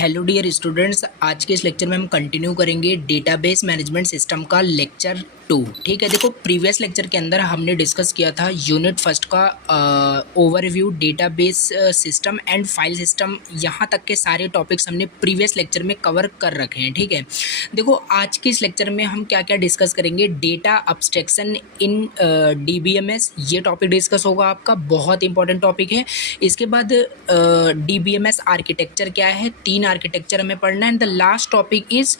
Hello dear students, आज के इस लेक्चर में हम कंटिन्यू करेंगे डेटाबेस मैनेजमेंट सिस्टम का लेक्चर 2। ठीक है, देखो प्रीवियस लेक्चर के अंदर हमने डिस्कस किया था यूनिट फर्स्ट का overview database system and file system. यहाँ तक के सारे टॉपिक्स हमने प्रीवियस लेक्चर में कवर कर रखे हैं। ठीक है, देखो आज के इस लेक्चर में हम क्या क्या डिस्कस करेंगे। डेटा अब्स्ट्रैक्शन इन DBMS, ये टॉपिक डिस्कस होगा आपका, बहुत इंपॉर्टेंट टॉपिक है। इसके बाद DBMS आर्किटेक्चर क्या है, 3 आर्किटेक्चर हमें पढ़ना है। And the last topic is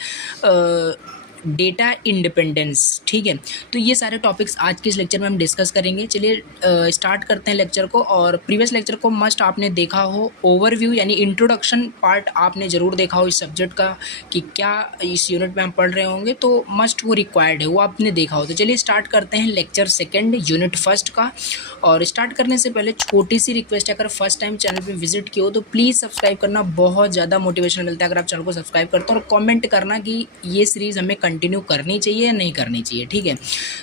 data independence. ठीक है, तो ये सारे टॉपिक्स आज के इस लेक्चर में हम डिस्कस करेंगे। चलिए स्टार्ट करते हैं लेक्चर को। और प्रीवियस लेक्चर को मस्ट आपने देखा हो, ओवरव्यू यानी इंट्रोडक्शन पार्ट आपने ज़रूर देखा हो इस सब्जेक्ट का कि क्या इस यूनिट में हम पढ़ रहे होंगे, तो मस्ट वो रिक्वायर्ड है, वो आपने देखा हो। तो चलिए स्टार्ट करते हैं लेक्चर सेकेंड यूनिट फर्स्ट का। और स्टार्ट करने से पहले छोटी सी रिक्वेस्ट है, अगर फर्स्ट टाइम चैनल पर विजिट किया हो तो प्लीज़ सब्सक्राइब करना, बहुत ज़्यादा मोटिवेशन मिलता है अगर आप चैनल को सब्सक्राइब करते हो। और कॉमेंट करना कि ये सीरीज़ हमें कंटिन्यू करनी चाहिए या नहीं करनी चाहिए। ठीक है,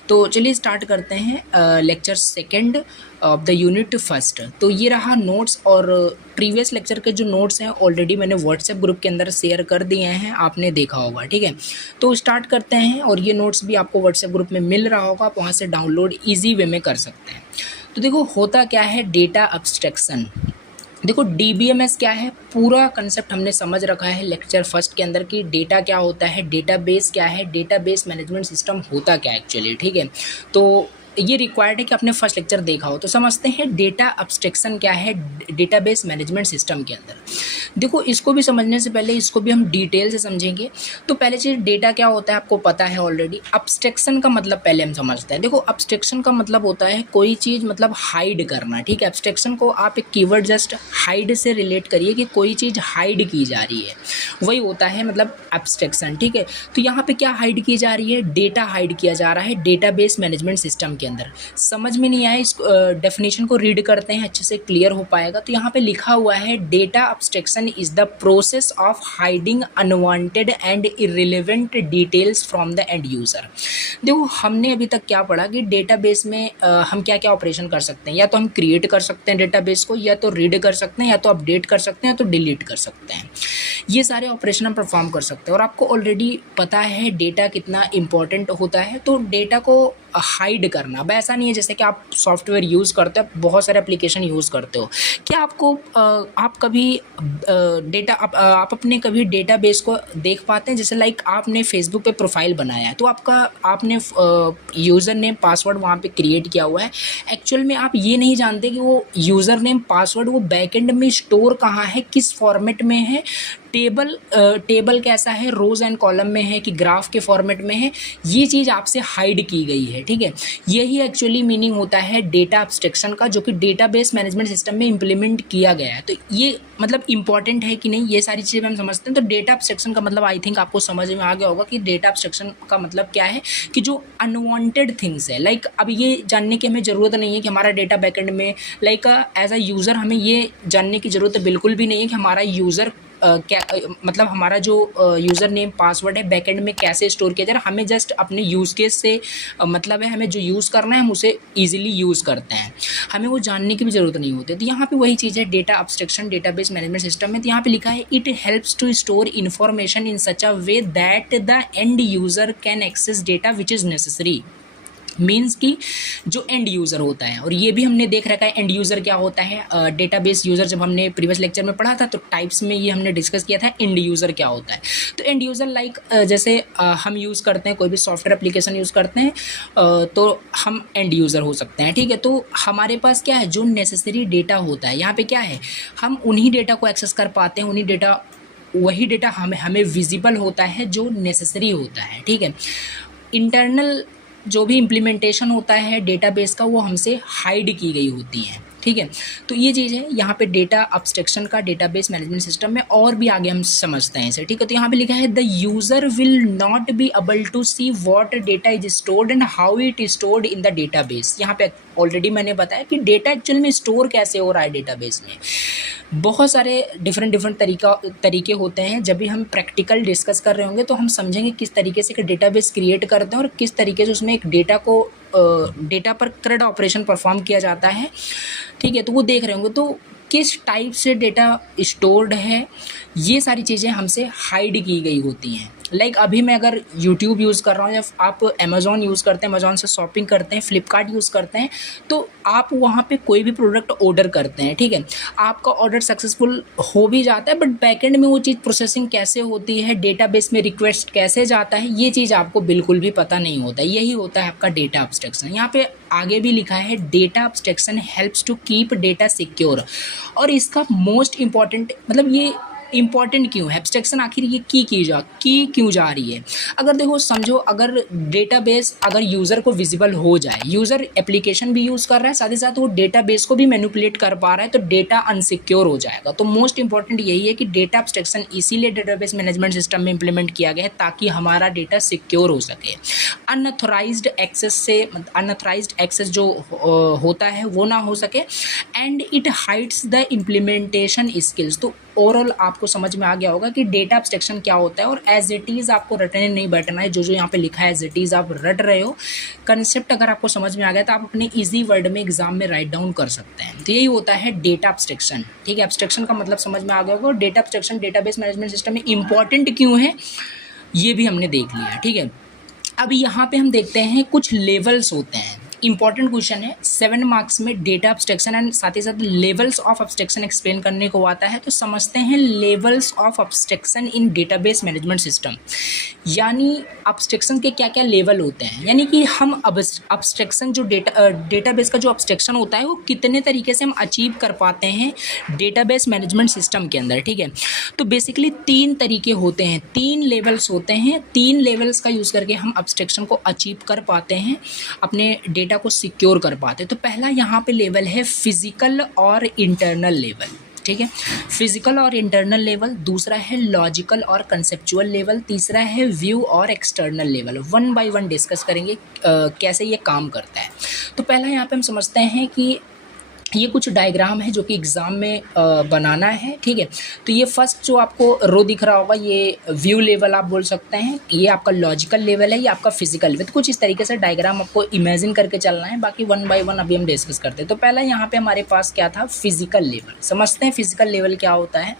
तो चलिए स्टार्ट करते हैं lecture second of the unit first. तो ये रहा नोट्स, और प्रीवियस लेक्चर के जो नोट्स हैं ऑलरेडी मैंने व्हाट्सएप ग्रुप के अंदर शेयर कर दिए हैं, आपने देखा होगा। ठीक है, तो स्टार्ट करते हैं। और ये नोट्स भी आपको व्हाट्सएप ग्रुप में मिल रहा होगा, आप वहाँ से डाउनलोड ईजी वे में कर सकते हैं। तो देखो होता क्या है डेटा अब्स्ट्रैक्शन। देखो DBMS क्या है, पूरा कंसेप्ट हमने समझ रखा है लेक्चर फर्स्ट के अंदर कि डेटा क्या होता है, डेटाबेस क्या है, डेटाबेस मैनेजमेंट सिस्टम होता क्या है एक्चुअली। ठीक है, तो ये रिक्वायर्ड है कि आपने फर्स्ट लेक्चर देखा हो। तो समझते हैं डेटा अब्स्ट्रैक्शन क्या है डेटाबेस मैनेजमेंट सिस्टम के अंदर। देखो इसको भी समझने से पहले इसको भी हम डिटेल से समझेंगे। तो पहले चीज़ डेटा क्या होता है आपको पता है ऑलरेडी। अब्स्ट्रैक्शन का मतलब पहले हम समझते हैं। देखो अब्स्ट्रैक्शन का मतलब होता है कोई चीज़ मतलब हाइड करना। ठीक है, अब्स्ट्रैक्शन को आप एक कीवर्ड जस्ट हाइड से रिलेट करिए कि कोई चीज़ हाइड की जा रही है, वही होता है मतलब अब्स्ट्रैक्शन। ठीक है, तो यहाँ पे क्या हाइड की जा रही है, डेटा हाइड किया जा रहा है डेटाबेस मैनेजमेंट सिस्टम के अंदर। समझ में नहीं आया, इस डेफिनेशन को रीड करते हैं, अच्छे से क्लियर हो पाएगा। तो यहाँ पे लिखा हुआ है data abstraction is the process of hiding unwanted and irrelevant details from the end user. देखो हमने अभी तक क्या पढ़ा कि डेटाबेस में हम क्या क्या ऑपरेशन कर सकते हैं। या तो हम क्रिएट कर सकते हैं डेटाबेस को, या तो रीड कर सकते हैं, या तो अपडेट कर सकते हैं, या तो डिलीट कर सकते हैं। ये सारे ऑपरेशन हम परफॉर्म कर सकते हैं। और आपको ऑलरेडी पता है डेटा कितना इंपॉर्टेंट होता है। तो डेटा को हाइड करना, अब ऐसा नहीं है जैसे कि आप सॉफ्टवेयर यूज़ करते हो, बहुत सारे एप्लीकेशन यूज़ करते हो, क्या आपको आप कभी डेटा आप अपने कभी डेटाबेस को देख पाते हैं। जैसे लाइक आपने फेसबुक पे प्रोफाइल बनाया है, तो आपने यूज़र नेम पासवर्ड वहाँ पे क्रिएट किया हुआ है। एक्चुअल में आप ये नहीं जानते कि वो यूज़र नेम पासवर्ड वो बैकएंड में स्टोर कहाँ है, किस फॉर्मेट में है, टेबल कैसा है, रोज एंड कॉलम में है कि ग्राफ के फॉर्मेट में है, ये चीज़ आपसे हाइड की गई है। ठीक है, यही एक्चुअली मीनिंग होता है डेटा अब्स्ट्रैक्शन का, जो कि डेटाबेस मैनेजमेंट सिस्टम में इंप्लीमेंट किया गया है। तो ये मतलब इंपॉर्टेंट है कि नहीं, ये सारी चीज़ें हम समझते हैं। तो डेटा अब्स्ट्रैक्शन का मतलब आई थिंक आपको समझ में आ गया होगा कि डेटा अब्स्ट्रैक्शन का मतलब क्या है, कि जो अनवांटेड थिंग्स है। लाइक अब ये जानने की हमें ज़रूरत नहीं है कि हमारा डेटा बैकएंड में, लाइक एज अ यूज़र हमें ये जानने की ज़रूरत बिल्कुल भी नहीं है कि हमारा यूज़र क्या मतलब हमारा जो यूज़र नेम पासवर्ड है बैकएंड में कैसे स्टोर किया जा रहा है। हमें जस्ट अपने यूज़ केस से मतलब है, हमें जो यूज़ करना है हम उसे ईजिली यूज़ करते हैं, हमें वो जानने की भी ज़रूरत नहीं होती। तो यहाँ पे वही चीज़ है data abstraction database management system में। तो यहाँ पे लिखा है it helps to store information in such a way that the end user can access data which is necessary. Means कि जो एंड यूज़र होता है, और ये भी हमने देख रखा है एंड यूज़र क्या होता है। डेटाबेस यूज़र जब हमने प्रीवियस लेक्चर में पढ़ा था तो टाइप्स में ये हमने डिस्कस किया था एंड यूज़र क्या होता है। तो एंड यूज़र लाइक जैसे हम यूज़ करते हैं, कोई भी सॉफ्टवेयर एप्लीकेशन यूज़ करते हैं, तो हम एंड यूज़र हो सकते हैं। ठीक है, तो हमारे पास क्या है, जो नेसेसरी डेटा होता है, यहाँ पे क्या है, हम उन्हीं डेटा को एक्सेस कर पाते हैं, वही डेटा हमें विजिबल होता है जो नेसेसरी होता है। ठीक है, इंटरनल जो भी इम्प्लीमेंटेशन होता है डेटाबेस का वो हमसे हाइड की गई होती है। ठीक है, तो ये चीज़ है यहाँ पे डेटा अब्स्ट्रैक्शन का डेटाबेस मैनेजमेंट सिस्टम में। और भी आगे हम समझते हैं इसे। ठीक है, तो यहाँ पे लिखा है the user will not be able to see what data is stored and how it is stored in the database. यहाँ पे ऑलरेडी मैंने बताया कि डेटा एक्चुअल में स्टोर कैसे हो रहा है डेटाबेस में। बहुत सारे डिफरेंट तरीके होते हैं। जब भी हम प्रैक्टिकल डिस्कस कर रहे होंगे तो हम समझेंगे किस तरीके से एक डेटाबेस क्रिएट करते हैं और किस तरीके से उसमें एक डेटा पर CRUD ऑपरेशन परफॉर्म किया जाता है। ठीक है, तो वो देख रहे होंगे। तो किस टाइप से डेटा स्टोर्ड है ये सारी चीज़ें हमसे हाइड की गई होती हैं। लाइक अभी मैं अगर यूट्यूब यूज़ कर रहा हूँ या आप अमेज़ॉन यूज़ करते हैं, अमेज़ॉन से शॉपिंग करते हैं, फ्लिपकार्ट यूज़ करते हैं, तो आप वहाँ पे कोई भी प्रोडक्ट ऑर्डर करते हैं, ठीक है, आपका ऑर्डर सक्सेसफुल हो भी जाता है, बट बैकएंड में वो चीज़ प्रोसेसिंग कैसे होती है, डेटाबेस में रिक्वेस्ट कैसे जाता है, ये चीज़ आपको बिल्कुल भी पता नहीं होता। यही होता है आपका डेटा एब्स्ट्रैक्शन। यहाँ पे आगे भी लिखा है data abstraction helps to keep data secure, और इसका मोस्ट इम्पॉर्टेंट मतलब ये इम्पॉर्टेंट क्यों है एब्स्ट्रैक्शन, आखिर ये की क्यों जा रही है। अगर देखो समझो, अगर डेटाबेस अगर यूज़र को विजिबल हो जाए, यूज़र एप्लीकेशन भी यूज़ कर रहा है, साथ ही साथ वो डेटाबेस को भी मैनिपुलेट कर पा रहा है, तो डेटा अनसिक्योर हो जाएगा। तो मोस्ट इंपॉर्टेंट यही है कि डेटा एब्स्ट्रैक्शन इसीलिए डेटाबेस मैनेजमेंट सिस्टम में इंप्लीमेंट किया गया है ताकि हमारा डेटा सिक्योर हो सके। अनऑथराइज्ड एक्सेस जो होता है वो ना हो सके, and it hides the implementation skills. तो ओवरऑल आपको समझ में आ गया होगा कि डेटा एब्स्ट्रैक्शन क्या होता है, और एज इट इज़ आपको रटने नहीं बैठना है। जो यहाँ पे लिखा है एज इट इज़ आप रट रहे हो। कंसेप्ट अगर आपको समझ में आ गया तो आप अपने इजी वर्ड में एग्जाम में राइट डाउन कर सकते हैं। तो यही होता है डेटा एब्स्ट्रैक्शन, ठीक है। एब्स्ट्रैक्शन का मतलब समझ में आ गया होगा। और data abstraction database management system में इंपॉर्टेंट क्यों है ये भी हमने देख लिया, ठीक है। अब यहाँ पे हम देखते हैं कुछ लेवल्स होते हैं। इंपॉर्टेंट क्वेश्चन है 7 मार्क्स में डेटा एब्स्ट्रैक्शन एंड साथ ही साथ लेवल्स ऑफ एब्स्ट्रैक्शन एक्सप्लेन करने को आता है। तो समझते हैं levels of abstraction in database management system, यानी एब्स्ट्रैक्शन के क्या क्या लेवल होते हैं, यानी कि हम एब्स्ट्रैक्शन जो डेटाबेस का जो एब्स्ट्रैक्शन होता है वो कितने तरीके से हम अचीव कर पाते हैं डेटाबेस मैनेजमेंट सिस्टम के अंदर, ठीक है। तो बेसिकली 3 तरीके होते हैं, 3 लेवल्स होते हैं। 3 लेवल्स का यूज़ करके हम एब्स्ट्रैक्शन को अचीव कर पाते हैं, अपने डेटा को सिक्योर कर पाते हैं। तो पहला यहाँ पे लेवल है फिजिकल और इंटरनल लेवल, ठीक है, फिजिकल और इंटरनल लेवल। दूसरा है लॉजिकल और कंसेप्चुअल लेवल। तीसरा है व्यू और external level. One by one discuss करेंगे कैसे ये काम करता है। तो पहला यहाँ पे हम समझते हैं कि ये कुछ डायग्राम है जो कि एग्ज़ाम में बनाना है, ठीक है। तो ये फर्स्ट जो आपको रो दिख रहा होगा ये व्यू लेवल आप बोल सकते हैं, ये आपका लॉजिकल लेवल है, ये आपका फिजिकल लेवल। तो कुछ इस तरीके से डायग्राम आपको इमेजिन करके चलना है, बाकी वन बाय वन अभी हम डिस्कस करते हैं। तो पहला यहाँ पे हमारे पास क्या था, फिजिकल लेवल। समझते हैं फिजिकल लेवल क्या होता है।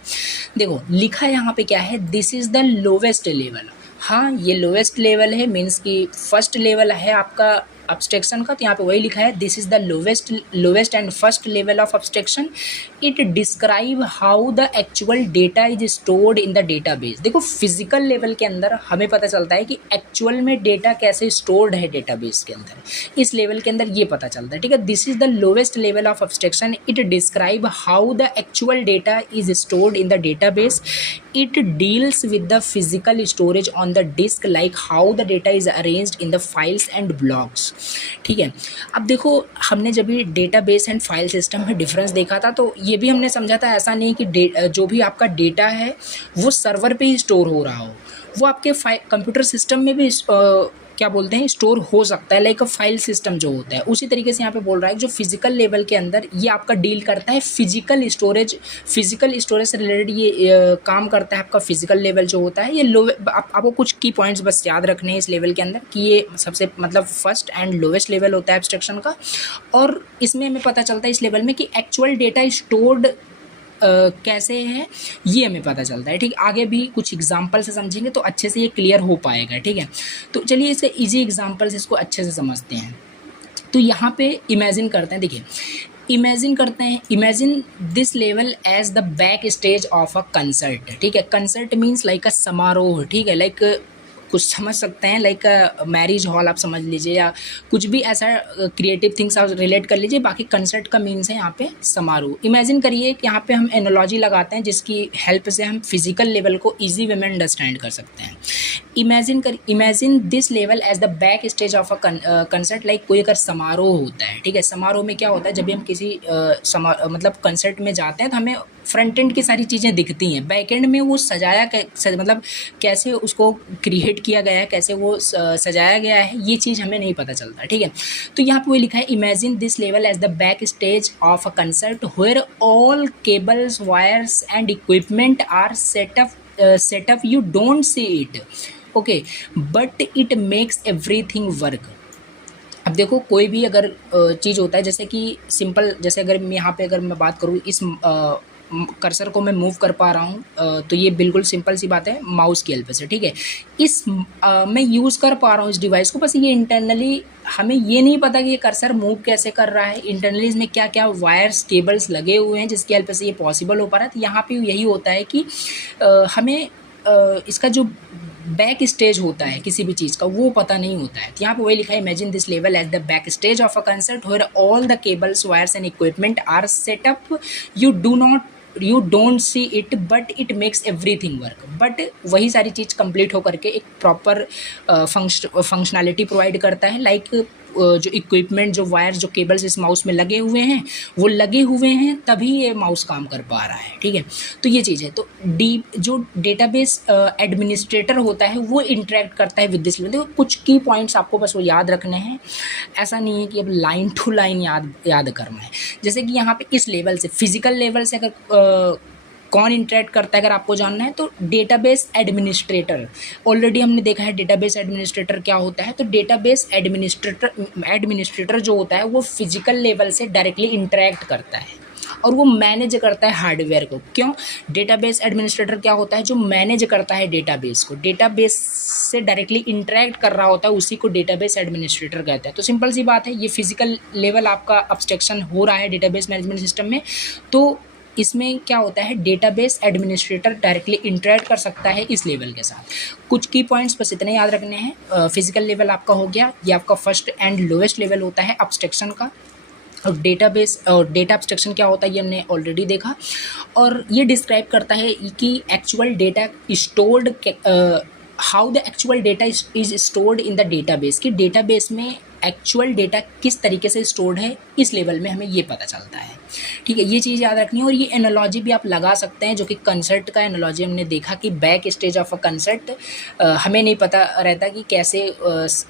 देखो लिखा यहाँ पे क्या है, this is the lowest level. हाँ ये लोवेस्ट लेवल है, मीन्स कि फर्स्ट लेवल है आपका एब्स्ट्रैक्शन का। तो यहाँ पे वही लिखा है, this is the lowest and first level of abstraction. It describe how the actual data is stored in the database. देखो फिजिकल लेवल के अंदर हमें पता चलता है कि एक्चुअल में डेटा कैसे स्टोर्ड है डेटाबेस के अंदर, इस लेवल के अंदर ये पता चलता है, ठीक है। This is the lowest level of abstraction. It describe how the actual data is stored in the database. It deals with the physical storage on the disk, like how the data is arranged in the files and blocks, ठीक है। अब देखो हमने जब भी database and file system में difference देखा था तो ये भी हमने समझा था, ऐसा नहीं कि जो भी आपका डेटा है वो सर्वर पे ही स्टोर हो रहा हो, वो आपके कंप्यूटर सिस्टम में भी क्या बोलते हैं स्टोर हो सकता है, लाइक फाइल सिस्टम जो होता है। उसी तरीके से यहाँ पे बोल रहा है जो फिजिकल लेवल के अंदर ये आपका डील करता है फिजिकल स्टोरेज से रिलेटेड ये काम करता है आपका फिजिकल लेवल जो होता है। ये आपको कुछ की पॉइंट्स बस याद रखने हैं इस लेवल के अंदर कि ये सबसे मतलब फर्स्ट एंड लोवेस्ट लेवल होता है एब्स्ट्रैक्शन का। और इसमें हमें पता चलता है इस लेवल में कि एक्चुअल डेटा स्टोर्ड कैसे है ये हमें पता चलता है, ठीक। आगे भी कुछ एग्जांपल से समझेंगे तो अच्छे से ये क्लियर हो पाएगा, ठीक है। तो चलिए इसके इजी एग्जांपल से इसको अच्छे से समझते हैं। तो यहाँ पे इमेजिन करते हैं, देखिए imagine this level as the back stage of a concert, ठीक है। कंसर्ट मीन्स लाइक अ समारोह, ठीक है, लाइक कुछ समझ सकते हैं लाइक मैरिज हॉल आप समझ लीजिए, या कुछ भी ऐसा क्रिएटिव थिंग्स आप रिलेट कर लीजिए। बाकी कंसर्ट का मीन्स है यहाँ पे समारोह। इमेजिन करिए कि यहाँ पे हम एनालॉजी लगाते हैं जिसकी हेल्प से हम फिजिकल लेवल को इजी वे में अंडरस्टैंड कर सकते हैं। Imagine this level as the back stage of a concert, like कोई अगर समारोह होता है, ठीक है। समारोह में क्या होता है, जब भी हम किसी मतलब कंसर्ट में जाते हैं तो हमें फ्रंट एंड की सारी चीज़ें दिखती हैं, बैक एंड में वो सजाया मतलब कैसे उसको क्रिएट किया गया है, कैसे वो सजाया गया है, ये चीज़ हमें नहीं पता चलता, ठीक है। तो यहाँ पे वो लिखा है imagine this level as the back stage of a concert where all cables wires and equipment are set up you don't see it, okay, but it makes everything work. अब देखो कोई भी अगर चीज़ होता है, जैसे कि सिंपल, जैसे अगर मैं यहाँ पे अगर मैं बात करूँ इस कर्सर को मैं मूव कर पा रहा हूँ, तो ये बिल्कुल सिंपल सी बात है माउस की हेल्प से, ठीक है। मैं यूज़ कर पा रहा हूँ इस डिवाइस को, बस ये इंटरनली हमें ये नहीं पता कि ये कर्सर मूव कैसे कर रहा है, इंटरनली इसमें क्या क्या वायर्स केबल्स लगे हुए हैं जिसकी हेल्प से ये पॉसिबल हो पा रहा है। तो यहाँ पे यही होता है कि हमें इसका जो बैक स्टेज होता है किसी भी चीज़ का वो पता नहीं होता है। तो यहाँ पे वही लिखा है, imagine this level as the back stage of a concert where all the cables wires and equipment are set up, you don't see it but it makes everything work. But वही सारी चीज़ कंप्लीट होकर के एक proper functionality provide करता है, like जो equipment, जो wire, जो केबल्स इस माउस में लगे हुए हैं वो लगे हुए हैं तभी ये माउस काम कर पा रहा है, ठीक है। तो ये चीज़ है। तो जो डेटाबेस एडमिनिस्ट्रेटर होता है वो इंटरेक्ट करता है विद दिस लेवल। देखो कुछ की पॉइंट्स आपको बस वो याद रखने हैं, ऐसा नहीं है कि अब लाइन टू लाइन याद करना है। जैसे कि यहाँ पे इस लेवल से, फिजिकल लेवल से अगर कौन इंटरेक्ट करता है अगर आपको जानना है तो डेटाबेस एडमिनिस्ट्रेटर। ऑलरेडी हमने देखा है डेटाबेस एडमिनिस्ट्रेटर क्या होता है। तो डेटाबेस एडमिनिस्ट्रेटर जो होता है वो फिजिकल लेवल से डायरेक्टली इंटरेक्ट करता है और वो मैनेज करता है हार्डवेयर को। क्यों? डेटाबेस एडमिनिस्ट्रेटर क्या होता है? जो मैनेज करता है डेटाबेस को, डेटाबेस से डायरेक्टली इंटरेक्ट कर रहा होता है, उसी को डेटाबेस एडमिनिस्ट्रेटर कहते हैं। तो सिंपल सी बात है, ये फिजिकल लेवल आपका अब्स्ट्रैक्शन हो रहा है डेटाबेस मैनेजमेंट सिस्टम में, तो इसमें क्या होता है, डेटाबेस एडमिनिस्ट्रेटर डायरेक्टली इंटरेक्ट कर सकता है इस लेवल के साथ। कुछ की पॉइंट्स बस इतने याद रखने हैं। फिजिकल लेवल आपका हो गया, ये आपका फर्स्ट एंड लोएस्ट लेवल होता है अब्स्ट्रैक्शन का। और डेटाबेस और डेटा अब्स्ट्रैक्शन क्या होता है ये हमने ऑलरेडी देखा, और ये डिस्क्राइब करता है कि actual data stored, how the actual data is stored in the database, कि डेटाबेस में एक्चुअल डेटा किस तरीके से स्टोर्ड है, इस लेवल में हमें ये पता चलता है, ठीक है। ये चीज़ याद रखनी है। और ये एनालॉजी भी आप लगा सकते हैं, जो कि कंसर्ट का एनालॉजी हमने देखा कि back stage of a concert, हमें नहीं पता रहता कि कैसे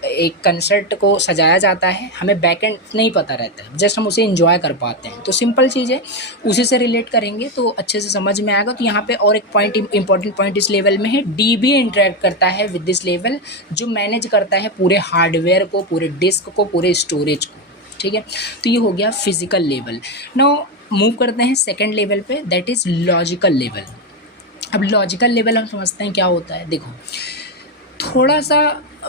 एक कंसर्ट को सजाया जाता है, हमें बैक एंड नहीं पता रहता है, जस्ट हम उसे इंजॉय कर पाते हैं। तो सिंपल चीज़ है, उसी से रिलेट करेंगे तो अच्छे से समझ में आएगा। तो यहाँ पे और एक पॉइंट, इंपॉर्टेंट पॉइंट इस लेवल में है, डीबी इंटरेक्ट करता है विद दिस लेवल, जो मैनेज करता है पूरे हार्डवेयर को, पूरे डिस्क को, पूरे स्टोरेज को, ठीक है। तो ये हो गया फिजिकल लेवल। नाउ मूव करते हैं सेकंड लेवल पे, दैट इज लॉजिकल लेवल। अब लॉजिकल लेवल हम समझते हैं क्या होता है। देखो थोड़ा सा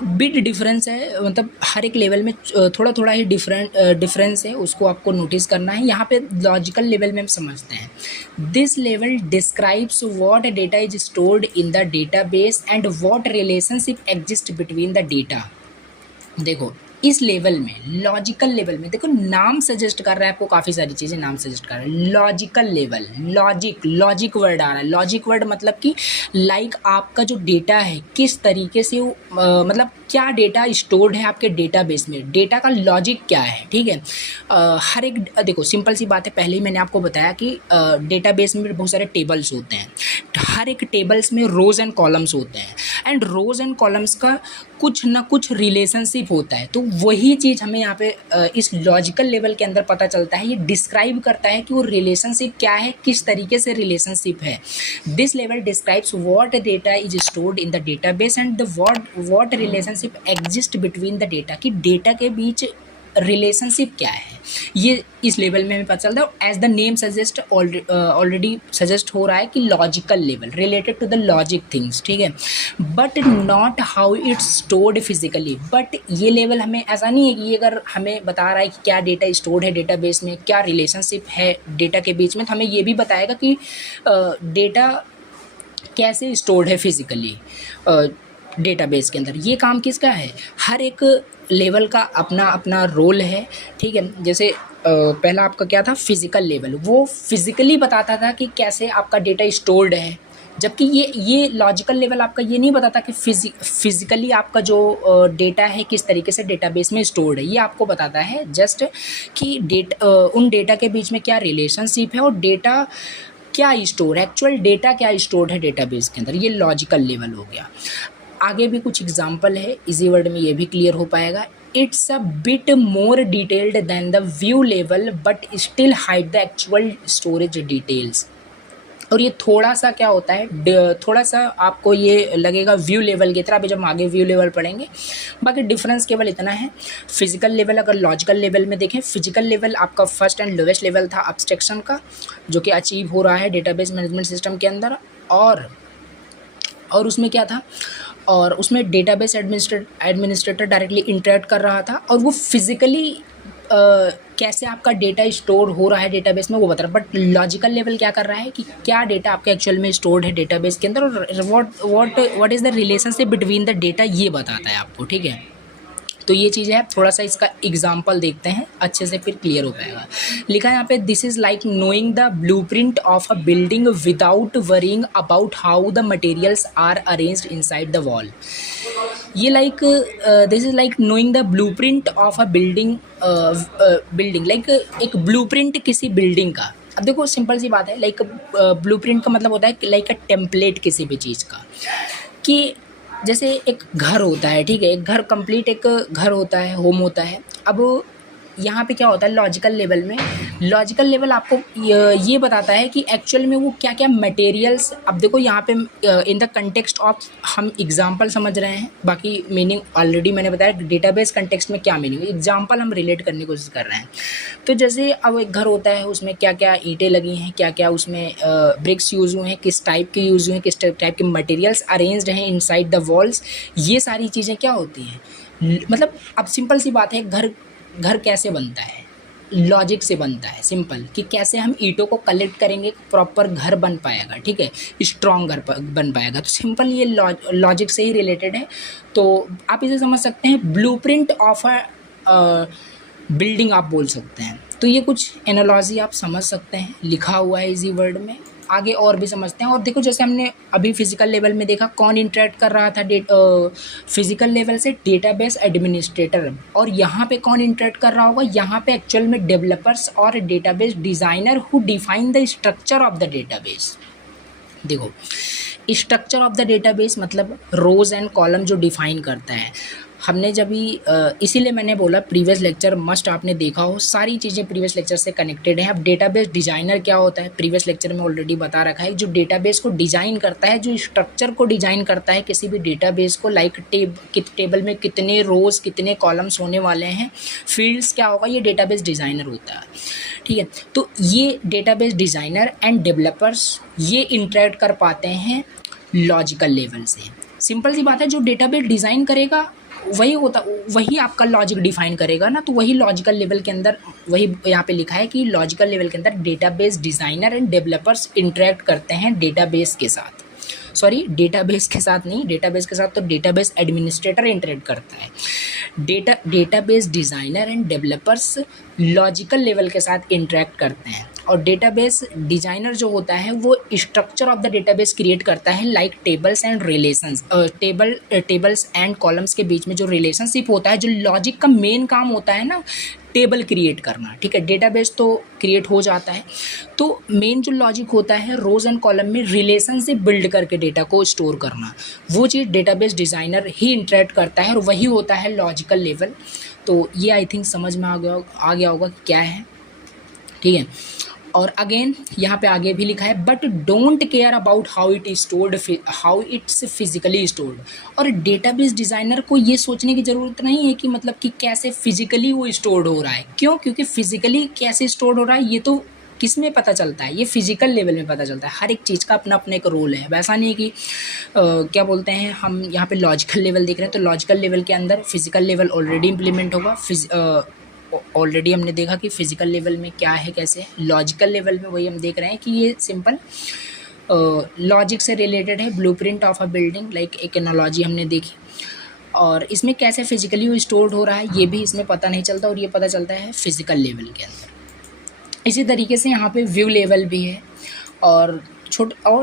बिट डिफरेंस है, मतलब हर एक लेवल में थोड़ा थोड़ा ही डिफरेंस है, उसको आपको नोटिस करना है। यहाँ पे लॉजिकल लेवल में हम समझते हैं, this level describes what data is stored in the database and what relationship exist between the data. देखो इस लेवल में, लॉजिकल लेवल में, देखो नाम सजेस्ट कर रहा है आपको, काफ़ी सारी चीज़ें नाम सजेस्ट कर रहा है। लॉजिकल लेवल, लॉजिक वर्ड आ रहा है। लॉजिक वर्ड मतलब कि लाइक आपका जो डेटा है किस तरीके से वो मतलब क्या डेटा स्टोर्ड है आपके डेटाबेस में, डेटा का लॉजिक क्या है, ठीक है। हर एक, देखो सिंपल सी बात है, पहले ही मैंने आपको बताया कि डेटाबेस में बहुत सारे टेबल्स होते हैं, हर एक टेबल्स में रोज़ एंड कॉलम्स होते हैं, एंड रोज़ एंड कॉलम्स का कुछ ना कुछ रिलेशनशिप होता है। तो वही चीज़ हमें यहाँ पे इस लॉजिकल लेवल के अंदर पता चलता है। ये डिस्क्राइब करता है कि वो रिलेशनशिप क्या है, किस तरीके से रिलेशनशिप है। This level describes what data is stored in the database and the what relationship exist between the data, कि डेटा के बीच रिलेशनशिप क्या है, ये इस लेवल में हमें पता चलता है। As the name suggest, already suggest हो रहा है कि logical level related to the logic things, ठीक है, but not how it's stored physically. बट ये लेवल हमें ऐसा नहीं है कि ये अगर हमें बता रहा है कि क्या डेटा स्टोर्ड है डेटाबेस में, क्या रिलेशनशिप है डेटा के बीच में, तो हमें ये भी बताएगा कि डेटा कैसे स्टोर्ड है फिजिकली डेटाबेस के अंदर। ये काम किसका है? हर एक लेवल का अपना अपना रोल है, ठीक है। जैसे पहला आपका क्या था, फिजिकल लेवल, वो फिजिकली बताता था कि कैसे आपका डेटा स्टोर्ड है, जबकि ये लॉजिकल लेवल आपका ये नहीं बताता कि फिजिकली आपका जो डेटा है किस तरीके से डेटाबेस में स्टोर्ड है। ये आपको बताता है जस्ट कि उन डेटा के बीच में क्या रिलेशनशिप है और डेटा क्या स्टोर है, एक्चुअल डेटा क्या स्टोर्ड है डेटाबेस के अंदर। ये लॉजिकल लेवल हो गया। आगे भी कुछ एग्जाम्पल है, इजी वर्ड में ये भी क्लियर हो पाएगा। It's a bit more detailed than the view level but still hide the actual storage details. और ये थोड़ा सा क्या होता है, थोड़ा सा आपको ये लगेगा व्यू लेवल की तरह, अभी जब हम आगे व्यू लेवल पढ़ेंगे। बाकी डिफरेंस केवल इतना है, फिजिकल लेवल अगर लॉजिकल लेवल में देखें, फिजिकल लेवल आपका फर्स्ट एंड लोवेस्ट लेवल था अब्स्ट्रैक्शन का, जो कि अचीव हो रहा है डेटाबेस मैनेजमेंट सिस्टम के अंदर। और उसमें क्या था, और उसमें डेटाबेस एडमिनिस्ट्रेटर डायरेक्टली इंटरेक्ट कर रहा था, और वो फिजिकली कैसे आपका डेटा स्टोर हो रहा है डेटाबेस में वो बता रहा है। बट लॉजिकल लेवल क्या कर रहा है कि क्या डेटा आपके एक्चुअल में स्टोर्ड है डेटाबेस के अंदर, और what is the relationship between the data, ये बताता है आपको, ठीक है। तो ये चीज़ है, थोड़ा सा इसका एग्जाम्पल देखते हैं, अच्छे से फिर क्लियर हो पाएगा। लिखा है यहाँ पे, this is like knowing the blueprint of a building without worrying about how the materials are arranged inside the wall. ये like this is like knowing the blueprint of a building like एक blueprint किसी building का। अब देखो simple सी बात है, like blueprint का मतलब होता है लाइक अ टेम्पलेट किसी भी चीज़ का, कि जैसे एक घर होता है, ठीक है, एक घर कंप्लीट एक घर होता है, होम होता है। अब यहाँ पे क्या होता है लॉजिकल लेवल में, लॉजिकल लेवल आपको ये बताता है कि एक्चुअल में वो क्या क्या मटेरियल्स। अब देखो यहाँ पे इन द कंटेक्स्ट ऑफ हम एग्जांपल समझ रहे हैं, बाकी मीनिंग ऑलरेडी मैंने बताया डेटाबेस कंटेक्स्ट में क्या मीनिंग है, एग्जांपल हम रिलेट करने की कोशिश कर रहे हैं। तो जैसे अब एक घर होता है, उसमें क्या क्या ईंटें लगी हैं, क्या क्या उसमें ब्रिक्स यूज़ हुए हैं, किस टाइप के यूज़ हुए हैं, किस टाइप के मटेरियल्स अरेंज्ड हैं इनसाइड द वॉल्स, ये सारी चीज़ें क्या होती हैं। मतलब अब सिंपल सी बात है, घर कैसे बनता है, लॉजिक से बनता है, सिंपल, कि कैसे हम ईंटों को कलेक्ट करेंगे प्रॉपर घर बन पाएगा, ठीक है, स्ट्रॉन्ग घर बन पाएगा। तो सिंपल ये लॉजिक से ही रिलेटेड है। तो आप इसे समझ सकते हैं ब्लूप्रिंट ऑफ अ बिल्डिंग आप बोल सकते हैं। तो ये कुछ एनालॉजी आप समझ सकते हैं, लिखा हुआ है इजी वर्ड में। आगे और भी समझते हैं। और देखो जैसे हमने अभी फिजिकल लेवल में देखा कौन इंटरेक्ट कर रहा था फिजिकल लेवल से, डेटाबेस एडमिनिस्ट्रेटर। और यहाँ पे कौन इंटरेक्ट कर रहा होगा, यहाँ पे एक्चुअल में डेवलपर्स और database designer who define the structure of the database. देखो स्ट्रक्चर ऑफ द डेटाबेस मतलब रोज एंड कॉलम जो डिफाइन करता है। हमने जब भी इसीलिए मैंने बोला प्रीवियस लेक्चर मस्ट आपने देखा हो, सारी चीज़ें प्रीवियस लेक्चर से कनेक्टेड हैं। अब डेटाबेस डिज़ाइनर क्या होता है, प्रीवियस लेक्चर में ऑलरेडी बता रखा है, जो डेटाबेस को डिज़ाइन करता है, जो स्ट्रक्चर को डिज़ाइन करता है किसी भी डेटाबेस को, लाइक टेबल में कितने रोज़ कितने कॉलम्स होने वाले हैं, फील्ड्स क्या होगा, ये डेटाबेस डिज़ाइनर होता है, ठीक है। तो ये डेटाबेस डिज़ाइनर एंड डेवलपर्स ये इंटरेक्ट कर पाते हैं लॉजिकल लेवल से। सिंपल सी बात है, जो डेटाबेस डिज़ाइन करेगा वही आपका लॉजिक डिफाइन करेगा ना। तो वही लॉजिकल लेवल के अंदर, वही यहाँ पे लिखा है कि लॉजिकल लेवल के अंदर database designer and developers interact करते हैं डेटाबेस के साथ, सॉरी डेटाबेस के साथ नहीं, डेटाबेस के साथ तो डेटाबेस एडमिनिस्ट्रेटर इंटरेक्ट करता है। Database designer and developers logical level के साथ इंटरेक्ट करते हैं। और डेटाबेस डिज़ाइनर जो होता है वो structure of the database create करता है, like tables and relations, tables and columns के बीच में जो रिलेशनशिप होता है, जो लॉजिक का मेन काम होता है ना, टेबल क्रिएट करना, ठीक है। डेटाबेस तो क्रिएट हो जाता है, तो मेन जो लॉजिक होता है रोज एंड कॉलम में रिलेशनशिप बिल्ड करके डेटा को स्टोर करना, वो चीज़ डेटाबेस डिज़ाइनर ही इंटरेक्ट करता है और वही होता है लॉजिकल लेवल। तो ये आई थिंक समझ में आ गया होगा कि क्या है, ठीक है। और अगेन यहाँ पे आगे भी लिखा है, but don't care about how it is stored, how it's physically stored. और डेटाबेस डिज़ाइनर को ये सोचने की ज़रूरत नहीं है कि मतलब कि कैसे फिजिकली वो स्टोर्ड हो रहा है। क्यों? क्योंकि फिजिकली कैसे स्टोर्ड हो रहा है ये तो किस में पता चलता है, ये फिजिकल लेवल में पता चलता है। हर एक चीज़ का अपना अपना एक रोल है। वैसा नहीं कि क्या बोलते हैं, हम यहाँ पे लॉजिकल लेवल देख रहे हैं तो लॉजिकल लेवल के अंदर फिजिकल लेवल ऑलरेडी इम्प्लीमेंट होगा। ऑलरेडी हमने देखा कि फिजिकल लेवल में क्या है, कैसे। लॉजिकल लेवल में वही हम देख रहे हैं कि ये सिंपल लॉजिक से रिलेटेड है, blueprint of a building, like एक एनालॉजी हमने देखी। और इसमें कैसे फिजिकली वो स्टोर्ड हो रहा है ये भी इसमें पता नहीं चलता, और ये पता चलता है फिजिकल लेवल के अंदर। इसी तरीके से यहाँ पे व्यू लेवल भी है। और